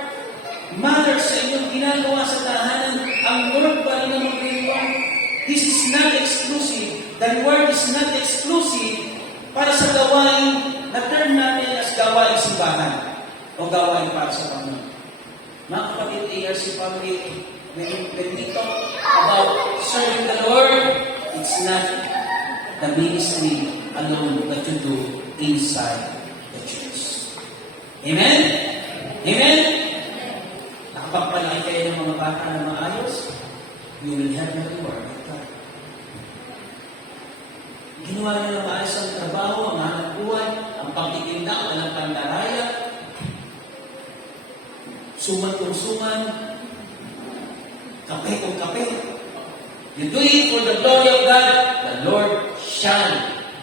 matter sa inyong ginagawa sa tahanan, ang Lord pa rin ang mag-reward. This is not exclusive. The word is not exclusive para sa gawain na term natin as gawain simbahan o gawain para sa Panginoon. Mga kapatid, ARC family, when we talk about serving the Lord, it's not the ministry alone that you do inside the church. Amen? Amen? Nakapagpalaki kayo ng mga bata na maayos, you will have the reward of God. Ginawa niyo na maayos ang trabaho, ang hanap buhay, ang pagtitinda, ang walang pandaraya, suman kung suman, kape kung kape. You do it for the glory of God, the Lord shall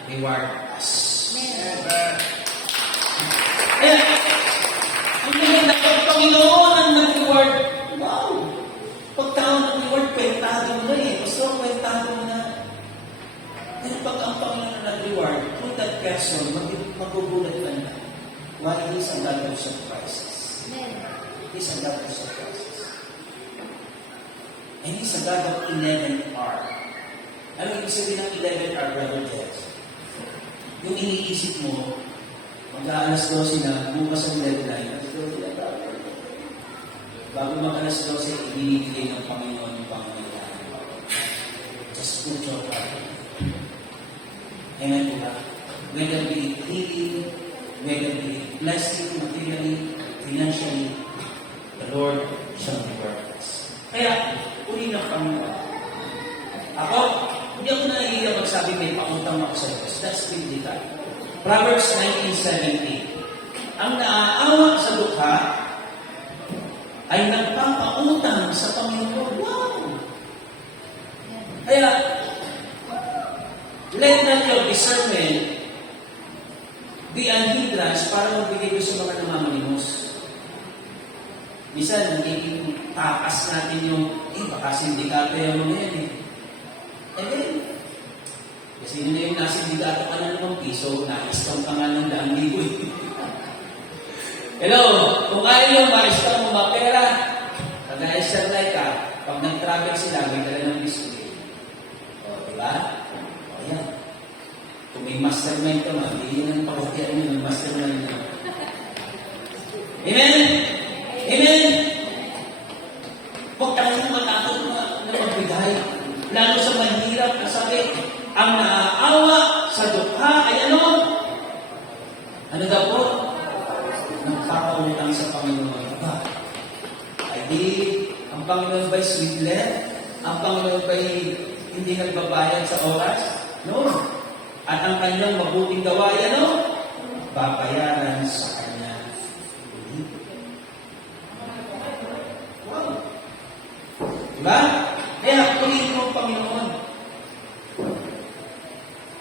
reward us. Ang ganda ng Panginoon ang nag-reward. Wow! Pag kwentado mo na eh. Gusto mo kwentado mo na. Pero pag ang Panginoon nag-reward, through that person, magugulat ka na. Why He is a God of surprises. He is a God of surprises. And He's a God of 11 hour. Ano ibig sabihin ng 11 hour, Brother Jess? Yung iniisip mo, mag-aalas 12 na, bukas ang deadline, alas 12 na, bago mag-alas 12, ibinibigay ng Panginoon yung pangangailangan. Just put your heart. Amen po ba? Whether be healing, whether be blessing materially, financially, the Lord shall reward us. Kaya, uli ng Panginoon. Ako, hindi ako nahihiya magsabi may pautang ako sa Diyos. That's biblical. Proverbs 19:17. Ang naaawa sa dukha ay nagpapautang sa Panginoon. Wow! Kaya, let not your discernment be an hindrance para magbigay ko sa mga namamalimos. Minsan, nagiging takas natin yung, baka sindikato yung mga yan eh. And then, kasi yun na yung nasindikato ka na ng piso, na-istam ka nga ng 1,000. Hello, kung kaya yung ma-istam mo mapera, kagaya siya like ka, pag nag-travel sila, may dala ng biskuit. O, diba? O, yan. Kung may mastermind ka man, hindi yun ang pakakiyaan yun, yung mastermind na. Amen? Amen? Huwag tayo matakot na magbigay. Lalo sa mahirap na sakit, ang naaawa sa dukha ay ano? Ano daw po? Nagkakautang sa Panginoon. Ba? Ay di, ang Panginoon ba'y sweetlet? Ang Panginoon ba'y hindi nagbabayad sa oras? No. At ang kanyang mabuting gawa ay ano? Babayaran sa kanya. Wow. Diba? Kaya purihin mo ang Panginoon.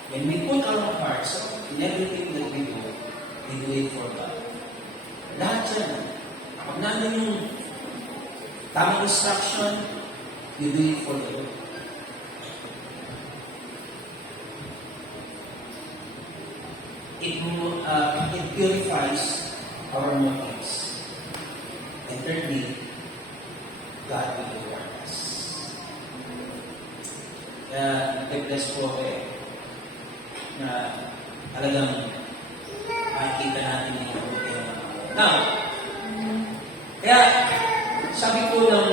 When we put our hearts in everything that we do it for God. Lahat yan. Pag nandun yung tamang instruction, you do it for the Lord. It purifies our motives. And thirdly, God will reward us. Kaya, nag-bless po ako na talagang makikita natin yung mabuti ng mga. Now, kaya, sabi ko ng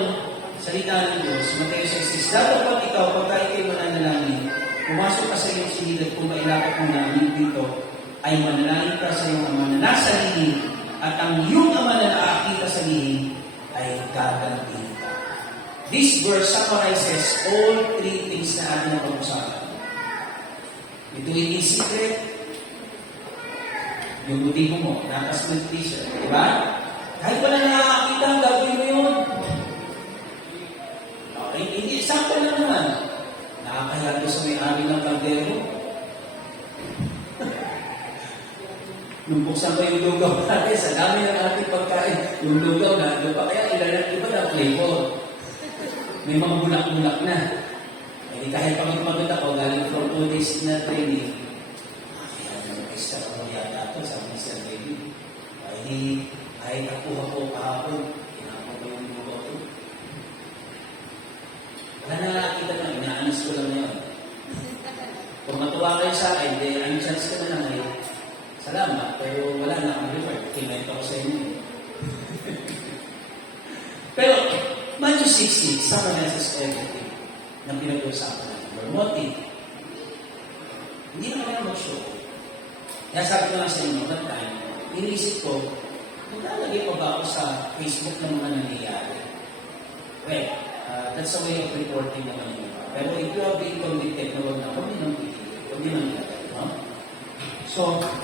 salita ng Diyos, Mateo 6:6, dapat ikaw, pagka ikaw'y mananalangin, pumasok ka sa iyong silid kung mailapit mo namin dito, ay manalangin ka sa iyong ama na nasa lihim, at ang iyong ama na nakakita sa lihim, ay gagantiin ka. This verse summarizes all three things na atin na pag-usapan. You do it in secret, yung butibo mo, nakas ng t-shirt, di ba? Kahit wala nakakita, gagawin mo yun. Okay, hindi, sample lang naman. Nakakaya doon sa may-ari ng kaldero. Nung buksan ko yung lugaw natin, sa dami ng ating pagkain, yung lugaw na, doon pa kaya iba na flavor. May mga bulak-bulak na. Hindi kahit pag-ipagod ako, galing from 2 days na training, kaya nag-extra ko yata ito, sabi ni Sir Baby. Ay nakuha ko kahapon, kinakuha ko yung lugaw ko. Wala na nakakita na, inaanas ko lang yun. Kung matuwa kayo sa akin, ang chance ko na lang ay, salamat, pero wala na akong reward. Kinait ako sa inyo. Pero, Matthew 16, summarizes everything na pinag-uusapan natin. Your motive. Hindi na kaya mag-show. Kaya sabi ko lang sa inyo, that time, iniisip ko, maglalagay pa ba ako sa Facebook ng mga nangyayari? Well, that's a way of reporting naman yun. Pero if you are being convicted na huwag niyo nang pipili. Huwag niyo nang ilagay. No? So,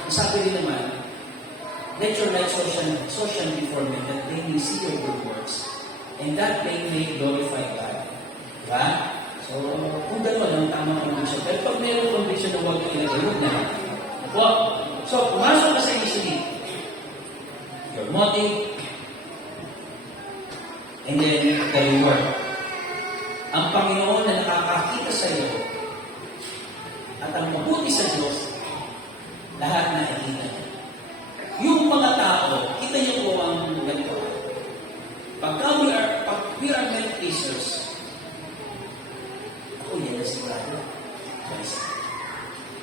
sabi rin naman, let your life social before men, that they may see your good works, and that they may glorify God. Diba? So, kung gano'n ang tamang condition. Pero pag mayroong condition na huwag ilagay, huwag na. So, pumasok ka sa initially, your motive, and then the reward. ang Panginoon na nakakakita sa iyo at ang mabuti sa Diyos, lahat na nakikita niya. Yung mga tao, kita niyo po ang ganito. Pag we are meditators, ako yan na sigurado.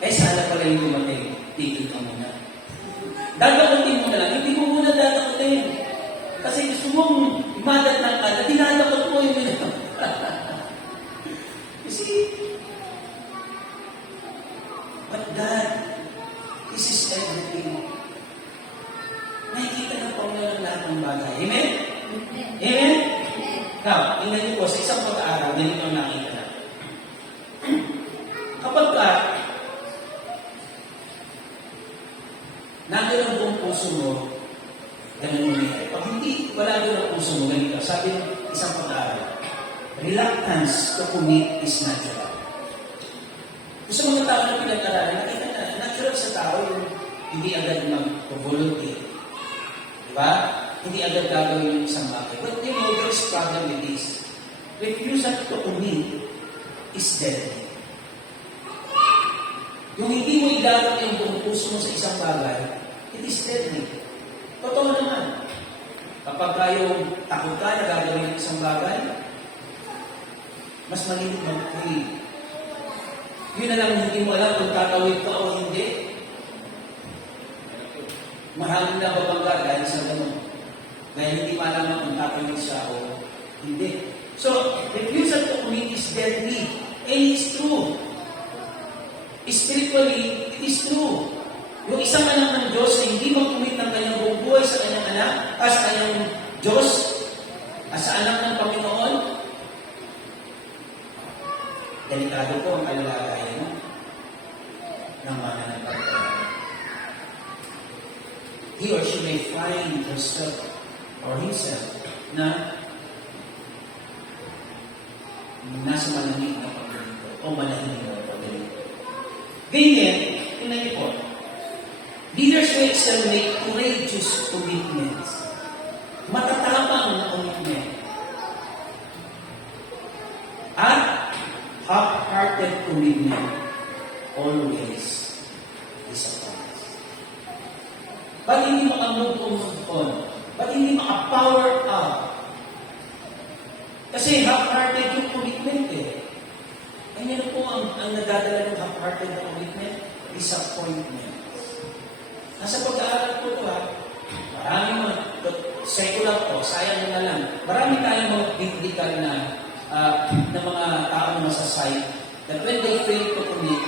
Sana pala yung dumating, tigil ka muna. Dadakutin mo na lang, hindi mo muna dadakutin. Kasi gusto mong imadat ng kada, dinadakot mo yung minang. You see? But God, this is everything. Nakikita ng Panginoon lahat ng bagay. Amen? Amen? Now, tingnan niyo po, sa isang pag-aaral, ganito ang nakita na. Kapag nandun ang buong puso mo, ganun mo nila. Pag hindi, wala doon ang puso mo, ganito. Sabi ng isang pag-aaral, reluctance to commit is natural. Gusto mga tao na pinag-aralan, nakita na, natural sa tao yung hindi agad mag-volunteer. Diba? Hindi agad gagawin yung isang bagay. But you know, there's problem with this. Refusal to commit is deadly. Yung hindi mo igagawin yung buong puso mo sa isang bagay, it is deadly. Totoo naman. Kapag kayong takot ka na gagawin yung isang bagay, mas malimit mag-free. Yun na lang hindi mo alam kung tatawid ka o hindi. Mahangin na babangga dahil sa ganun. Dahil hindi malaman kung tatawid siya o hindi. So, refusal to commit is deadly. And it's true. Spiritually, it is true. Yung isang anak ng Diyos na hindi mag-commit ng kanyang buong buhay sa kanyang anak, sa kanyang Diyos, sa anak ng Panginoon, delikado po ang kalagayan ng mananampalataya. He or she may find herself or himself na nasa malamig na pagdalito o manahimik na pagdalito. Ganyan, tingnan niyo po, leaders will excel make courageous commitments. Matatapang na commitment. At half-hearted commitment always disappoints. Ba't hindi makamove on? Ba't hindi makapower up? Kasi half-hearted yung commitment eh. Ganyan po ang nadadala ng half-hearted na commitment, disappointment. Nasa pag-aaral po ito ha, marami mga secular po, sayang na lang. Marami tayong mga biblical na mga tao na masasay that when they fail to commit,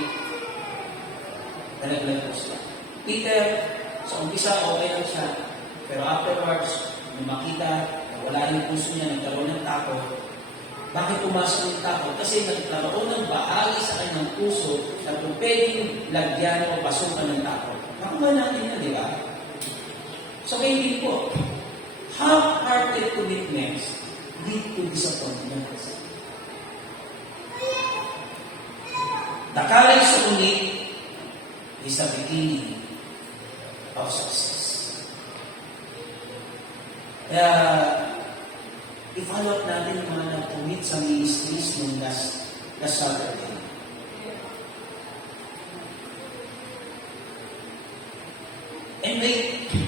nalaglag po sila. Peter, sa umpisa okay lang siya, pero afterwards, nung makita na wala yung puso niya, nagkaroon ng takot. Bakit pumasok yung takot? Kasi nagkaroon ng bahagi sa kanyang puso na kung pwedeng lagyan o pasukan ng takot. Nakuha natin na, di ba? So, kaya hindi po, half-hearted commitments lead to disappointment. The courage to commit is the beginning of success. Kaya, i-follow up natin yung mga nag-commit sa ministries nung last Saturday. And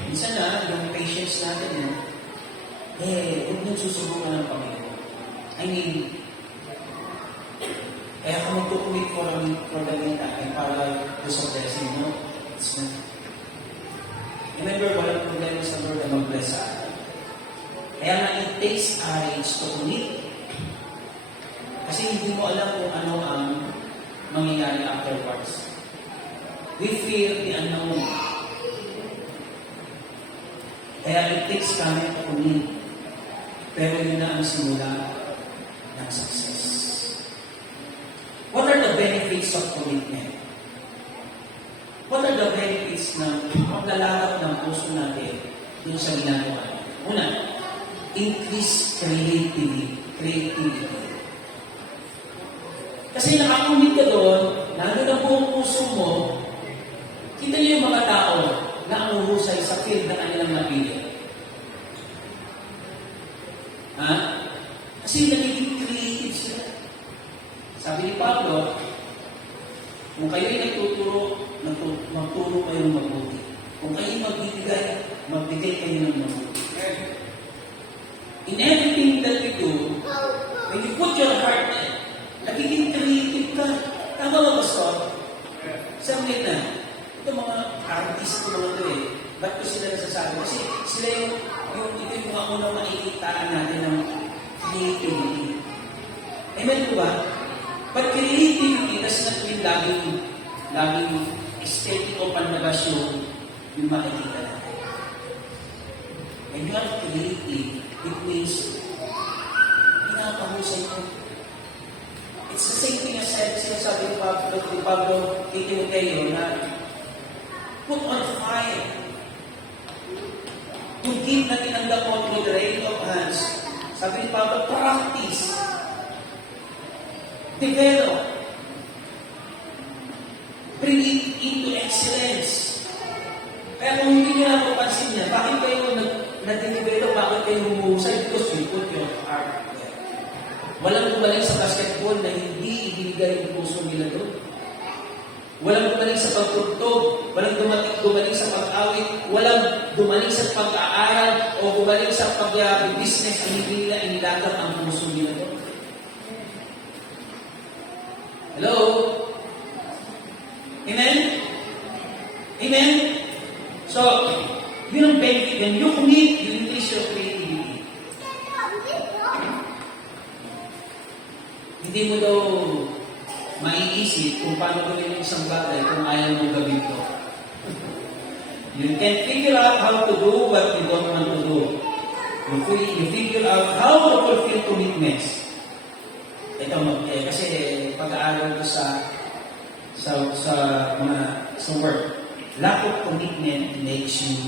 minsan na, yung patience natin, huwag nang susubukan ng Panginoon. I mean, kaya kung mag-commit for the meantime, para gusto sa blessing mo, it's not. Remember, walang problema sa Lord na mag-bless sa atin. Kaya nga, it takes courage to commit. Kasi hindi mo alam kung ano ang mangyayari afterwards. We fear the unknown. Kaya it takes courage to commit. Pero yun na ang simula ng success. What are the benefits of commitment? What are the benefits ng paglalakad ng puso natin dun sa ginagawa? Una, increase creativity. Kasi nakakumit ka doon, nandun ang buong puso mo, kita niyo yung mga tao na ang uhusay sa field na kanilang napili. Ha? Kasi nagiging creative sila. Sabi ni Pablo, kung kayo'y magturo kayong mabuti. Kung kayo'y magbigay kayo ng mabuti. In everything that you do, when you put your heart in, nagiging creative ka. Tama ba, Pastor? Sabi na, ito mga artist ko naman ito eh. Ba't ko sila nasasabi? Kasi sila ito yung mga unang makikitaan natin ng creativity. Amen po ba? But creativity does not mean laging aesthetic o panlabas yung makikita natin. When you are creative, it means pinapahusay mo. It's the same thing as sinasabi ni Pablo kay Timoteo na put on fire. To give na tinanggap mo through the rain of hands. Sabi ni Pablo, practice. Develop. Bring it into excellence. Kaya kung hindi nyo napapansin niya, bakit kayo nag-develop, bakit kayo humuhusay? Because you put your heart there. Walang gumaling sa basketball na hindi ibinigay yung puso nila doon. Walang gumaling sa pagtugtog, walang gumaling sa pag-awit, walang gumaling sa pag-aaral, o gumaling sa pag-business, ang hindi nila inilagang ang puso nila doon. Hello? Amen? Amen? So, yun ang benefit. When you commit, you increase your creativity. Hindi mo daw maiisip kung paano gawin yung isang bagay kung ayaw mo gawin ito. You can figure out how to do what you don't want to do. You figure out how to fulfill commitments. Ito, kasi pag-aaral ko sa work, lack of commitment makes you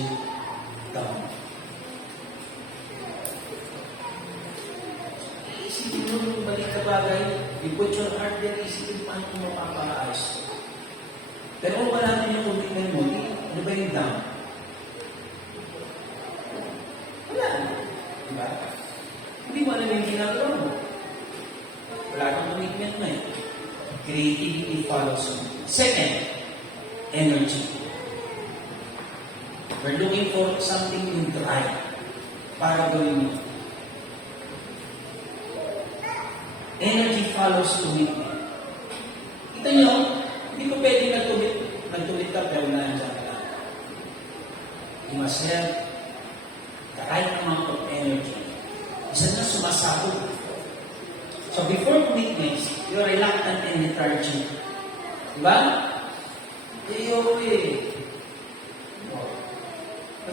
down. Isipin mo yung balik ka bagay, you put your heart there, isipin paano kung mapapaayos. Pero kung wala na yung commitment mo, ano ba yung down? Wala. Diba? Hindi mo alam yung ginagawa mo. Wala kang commitment mo eh. Creativity follows you. Second, energy. We're looking for something to drive para gawin mo. Energy follows commitment. Kita nyo, hindi ko pwede nag-commit ka pero nandiyan ka lang. You must have the right amount of energy. Isa na sumasabog. So before commitments, you're reluctant and lethargic. Diba? But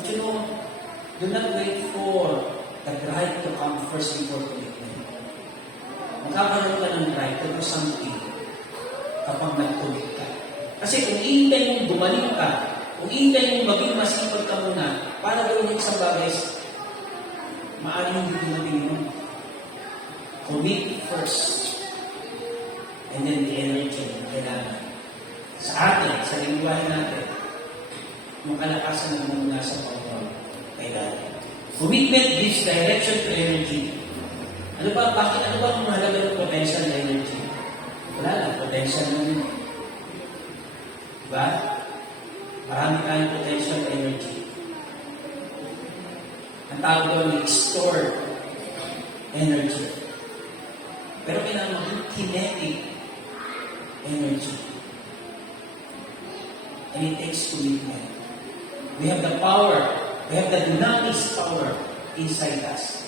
you know, do not wait for the drive to come first before commitment. Magkakaroon ka ng drive to do something kapag nag-commit ka. Kasi kung iintay mong gumaling ka, kung iintay mong maging masipag ka muna, para gawin yung isang bagay, maaaring hindi dumating yun. Commit first. And then the energy kailangan. Sa atin, sa lingwahe natin, yung kalakasan ng muna sa pagkaw kailangan. Commitment gives direction to energy. Ano ba ang mahalaga ng potential energy? Wala lang, potential na yun. Diba? Marami tayong potential energy. Ang tawag doon yung stored energy. Pero kailangan maging kinetic energy. And it takes commitment. We have the power. We have the dynamics power inside us.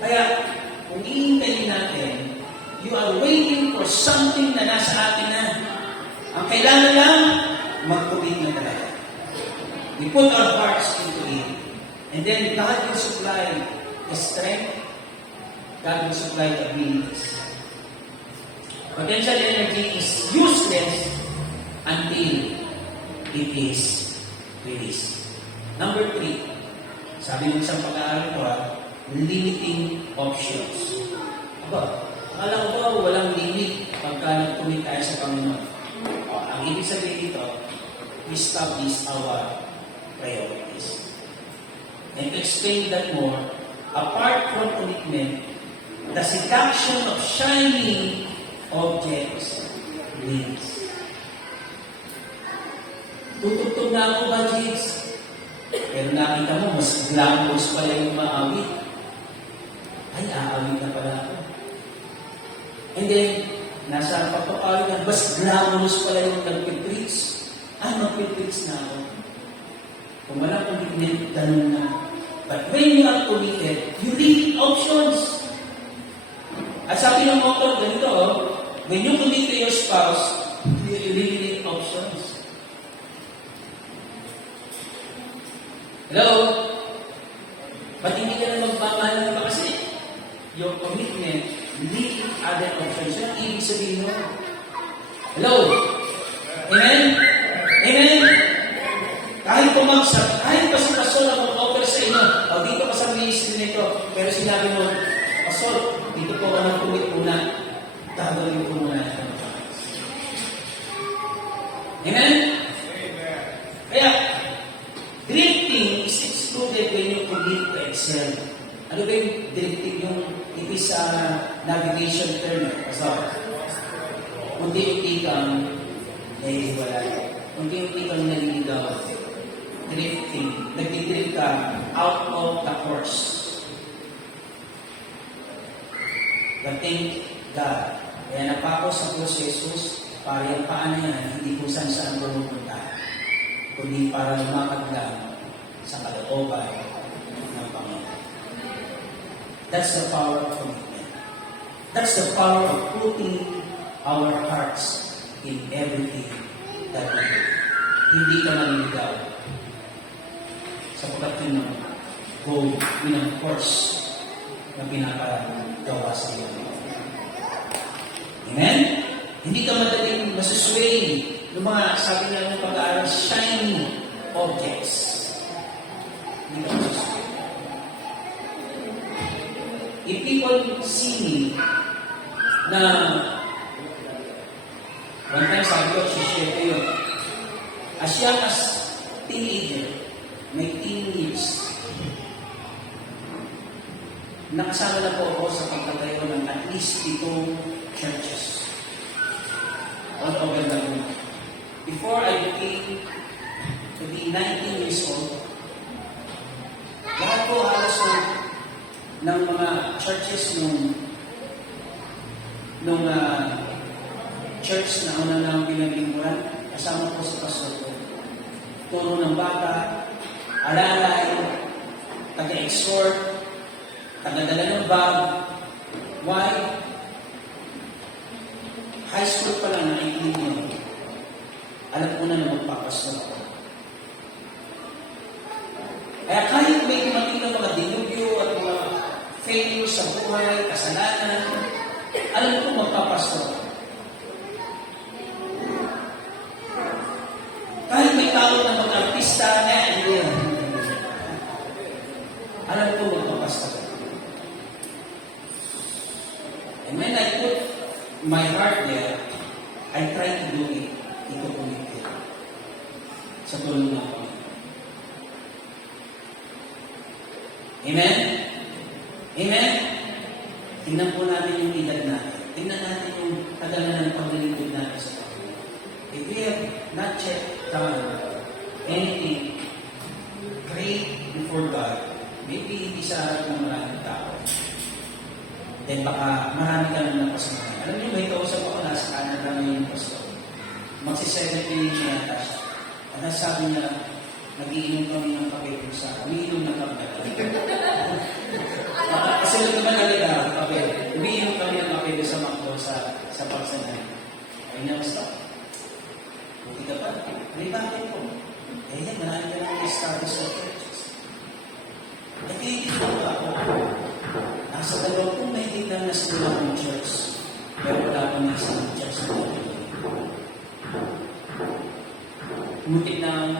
Kaya, kung iintayin natin, you are waiting for something na nasa atin na. Ang kailangan lang, mag-commit na talaga. We put our hearts into it. And then God will supply the strength. God will supply the abilities. Potential energy is useless until it is released. Number 3, sabi ng isang pag-aaral ko, limiting options. Alam ko walang limit pagka nag-commit tayo sa Panginoon. Ang ibig sabihin dito, we establish our priorities. And to explain that more, apart from commitment, the seduction of shining objects, rings. Tutugtog na ako ba, Jigs? Pero nakita mo, mas glamorous pala yung maawit. Ay, aawit na pala ako. And then, nasa pagpapawit na, mas glamorous pala yung nagpipreach. Ay, magpipreach na ako. Kung wala kong commitment, ganun na. But when you are committed, you need options. At sabi ng author, ganito, when you commit to your spouse, you really need options. Hello? Ba't hindi ka na magmamahal ng iba kasi? Your commitment, need other options. Yan ang ibig sabihin mo. Hello? Amen? Amen? Kahit pumagsak, kahit pa si Pastor na mag-offer sa inyo, o dito ka sa ministry nito, pero sinabi mo, Pastor, dito po ako nag-commit muna. Gagawin ko muna. Amen? Kaya, drifting is excluded when you commit to excel. Ano ba yung drifting? It is a navigation term. So, unti-unti kang wala. Unti-unti kang naliligaw. Drifting. Nag-drift ka out of the course. But thank God. Kaya napako sa Diyos Jesus para yung paano yan, hindi kung saan pumunta, kundi para lumakad lang sa kalooban ng Panginoon. That's the power of commitment. That's the power of putting our hearts in everything that we do. Hindi ka maniligaw sapagkat yun ang goal, yun ang course na pinapagawa sa iyo. Amen? Hindi ka madaling masusway ng mga, sabi niya ng pag-aaral, shiny objects. Hindi ka masusway. If people see me na one time sabi ko, share ko yun. As young as teenager, may teen years, nakasama na po ako sa pagtatayo ng at least 7 churches all over the world. Before I became to be 19 years old, lahat po halos ng mga churches nung church na una nang pinaglinguran, kasama po sa pastor ko. Turo ng bata, alalay, taga-exhort, taga-dala ng bag. Why? High school pa lang, nakikinig. Alam ko na magpapastor ako. Kaya kahit may dumating na mga dilubyo at mga failure sa buhay, kasalanan, alam ko magpapastor ako. Kahit may tao na mag-artista na, hindi. Alam ko magpapastor ako. And when I put my heart there, I try to do it. Ito po ito. Sa tulong ng Panginoon. Amen? Amen? Tingnan po natin yung edad natin. Tingnan natin yung tagalan ng paglilingkod natin sa Panginoon. If we have not yet done anything great before God, maybe hindi sa harap ng maraming tao, then baka marami ka nang napasamahan. Alam niyo, may kausap ako nasa Canada ngayon, pastor. Magsi-70 niya yata siya. At sabi niya, nag-iinom kami ng kape sa umiinom ng kape. Kasi lang naman nalila, kape. Umiinom kami ng kape sa McDo sa Pagsanan. Ayun niya, basta. Buti ka pa. May bakit po? Eh, marami ka nang establish sa churches. Nag-iinom ko ako. Nasa 20 may kita na sila ng church. Pero wala pa na isang church na ito. Mutik na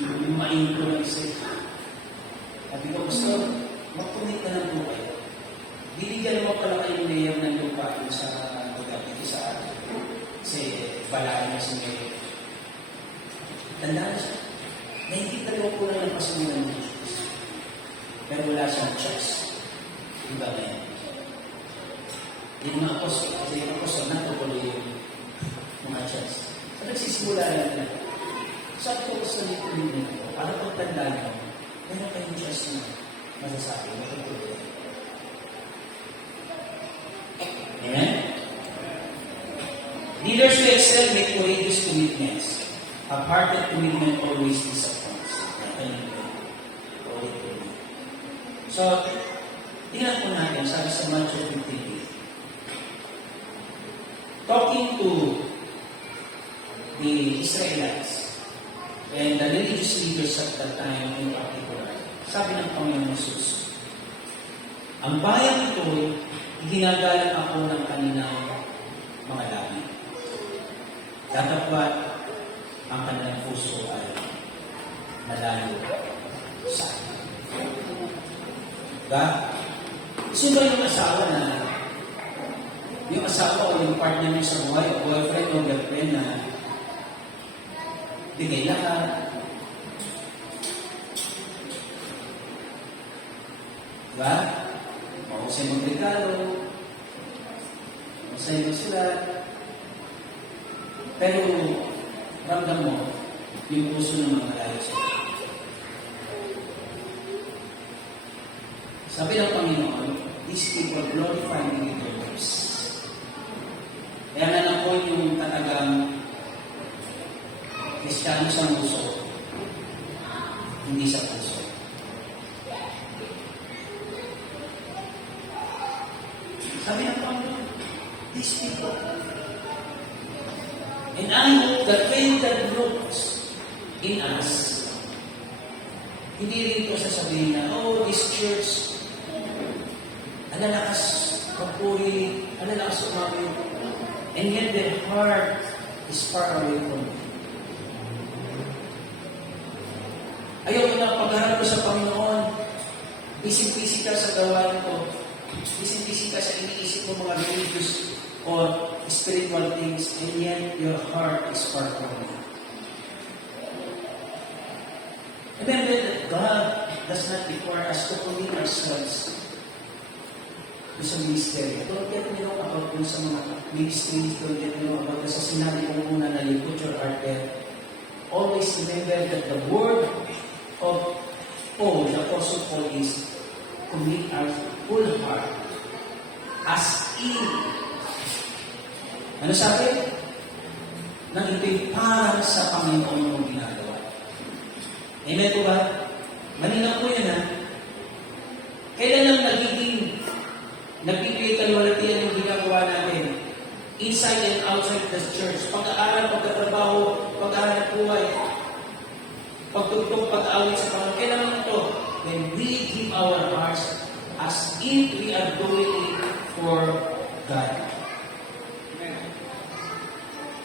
lumain ko ng isa. Sabi ko, Pastor, mag-commit na lang po kayo. Binigyan mo pala kayo mayor ng lupa sa lugar dito sa atin. Kasi balayan na si mayor. Tandaan siya. Nakikita mo po lang ng pasungan ng Diyos. Pero wala siyang church. Diba na yan? Yung mga apostol, kasi yung apostol, natutuloy yung mga church. So, nagsisimula lang nila. Sabi ko sa commitment ko, para pagtanda nyo, meron kayong church na masasabi, natutuloy. Amen? Leaders who excel make courageous commitments. Half-hearted commitment always disappoints. So, tingnan po natin, sabi sa Matthew 15, talking to the Israelites and the religious leaders at that time in particular, sabi ng Panginoon Jesus, ang bayan ito, ginagalang ako ng kanilang mga labi. Datapwat ang kanilang puso ay malayo sa akin. Diba? Sino ba yung asawa na yung asawa o yung partner niya sa buhay o boyfriend o girlfriend na bigay lahat? Diba? Mahusay magregalo, mahusay magsulat, pero ramdam mo yung puso ng mga malayo sa iyo. Sabi ng Panginoon, these people glorify me with their lips. Kaya nanapon yung talagang Kristiyano sa puso, hindi sa puso. Sabi ng Panginoon, these people. And I hope the faith that grows in us, hindi rin ito sasabihin na, oh, this church, alalakas kapuri, alalakas umami, and yet their heart is far away from me. Ayaw ko na pagharap ko sa Panginoon, busy-busy ka sa gawain ko, busy-busy ka sa iniisip mo mga religious or spiritual things, and yet your heart is far from me. Remember that God does not require us to commit ourselves to some mystery. Don't get me wrong about kung sa mga ministries, don't get me wrong about sa sinabi ko muna na you put your heart there. Always remember that the word of Paul, the Apostle Paul, is commit our whole heart as in. Ano sabi? Nang ito'y para sa Panginoon yung ginagawa. Amen po ba? Malinaw po yan, ha? Kailan lang nagpipilitan kalwalatian yung ginagawa natin? Inside and outside the church. Pag-aaral, pagkatrabaho, pag-aaral ng buhay, pagtugtog, pag-aawit sa Panginoon. Kailan lang ito? When we give our hearts as if we are doing it for God.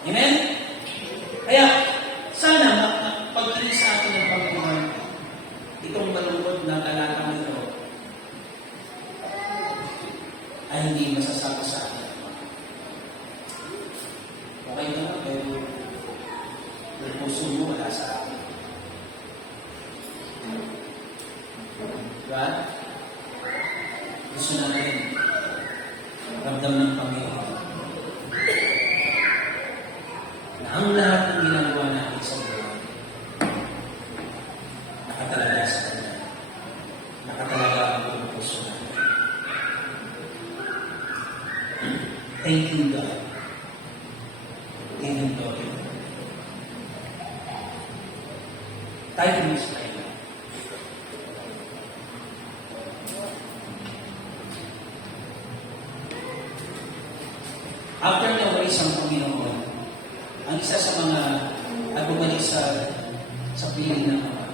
Amen? Kaya, sana pagkinig sa atin ng Panginoon, itong malungkot na talatang ito ay hindi masasabi sa atin. Okay na, pero yung puso mo wala sa atin. Diba? Gusto natin ramdam ng Panginoon na ang lahat ng ginagawa natin sa buhay nakatalaga sa Kanya. Nakatalaga ang puso natin. Thank you, God. Give Him glory. Tayo miss tayo. After na walis ang Panginoon, ang isa sa mga, at bumalik sa piling ng mga,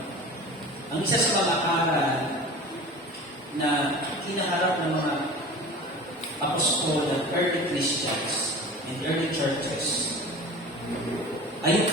ang isa sa mga aral na kinaharap ng mga apostol at early Christians and early churches ay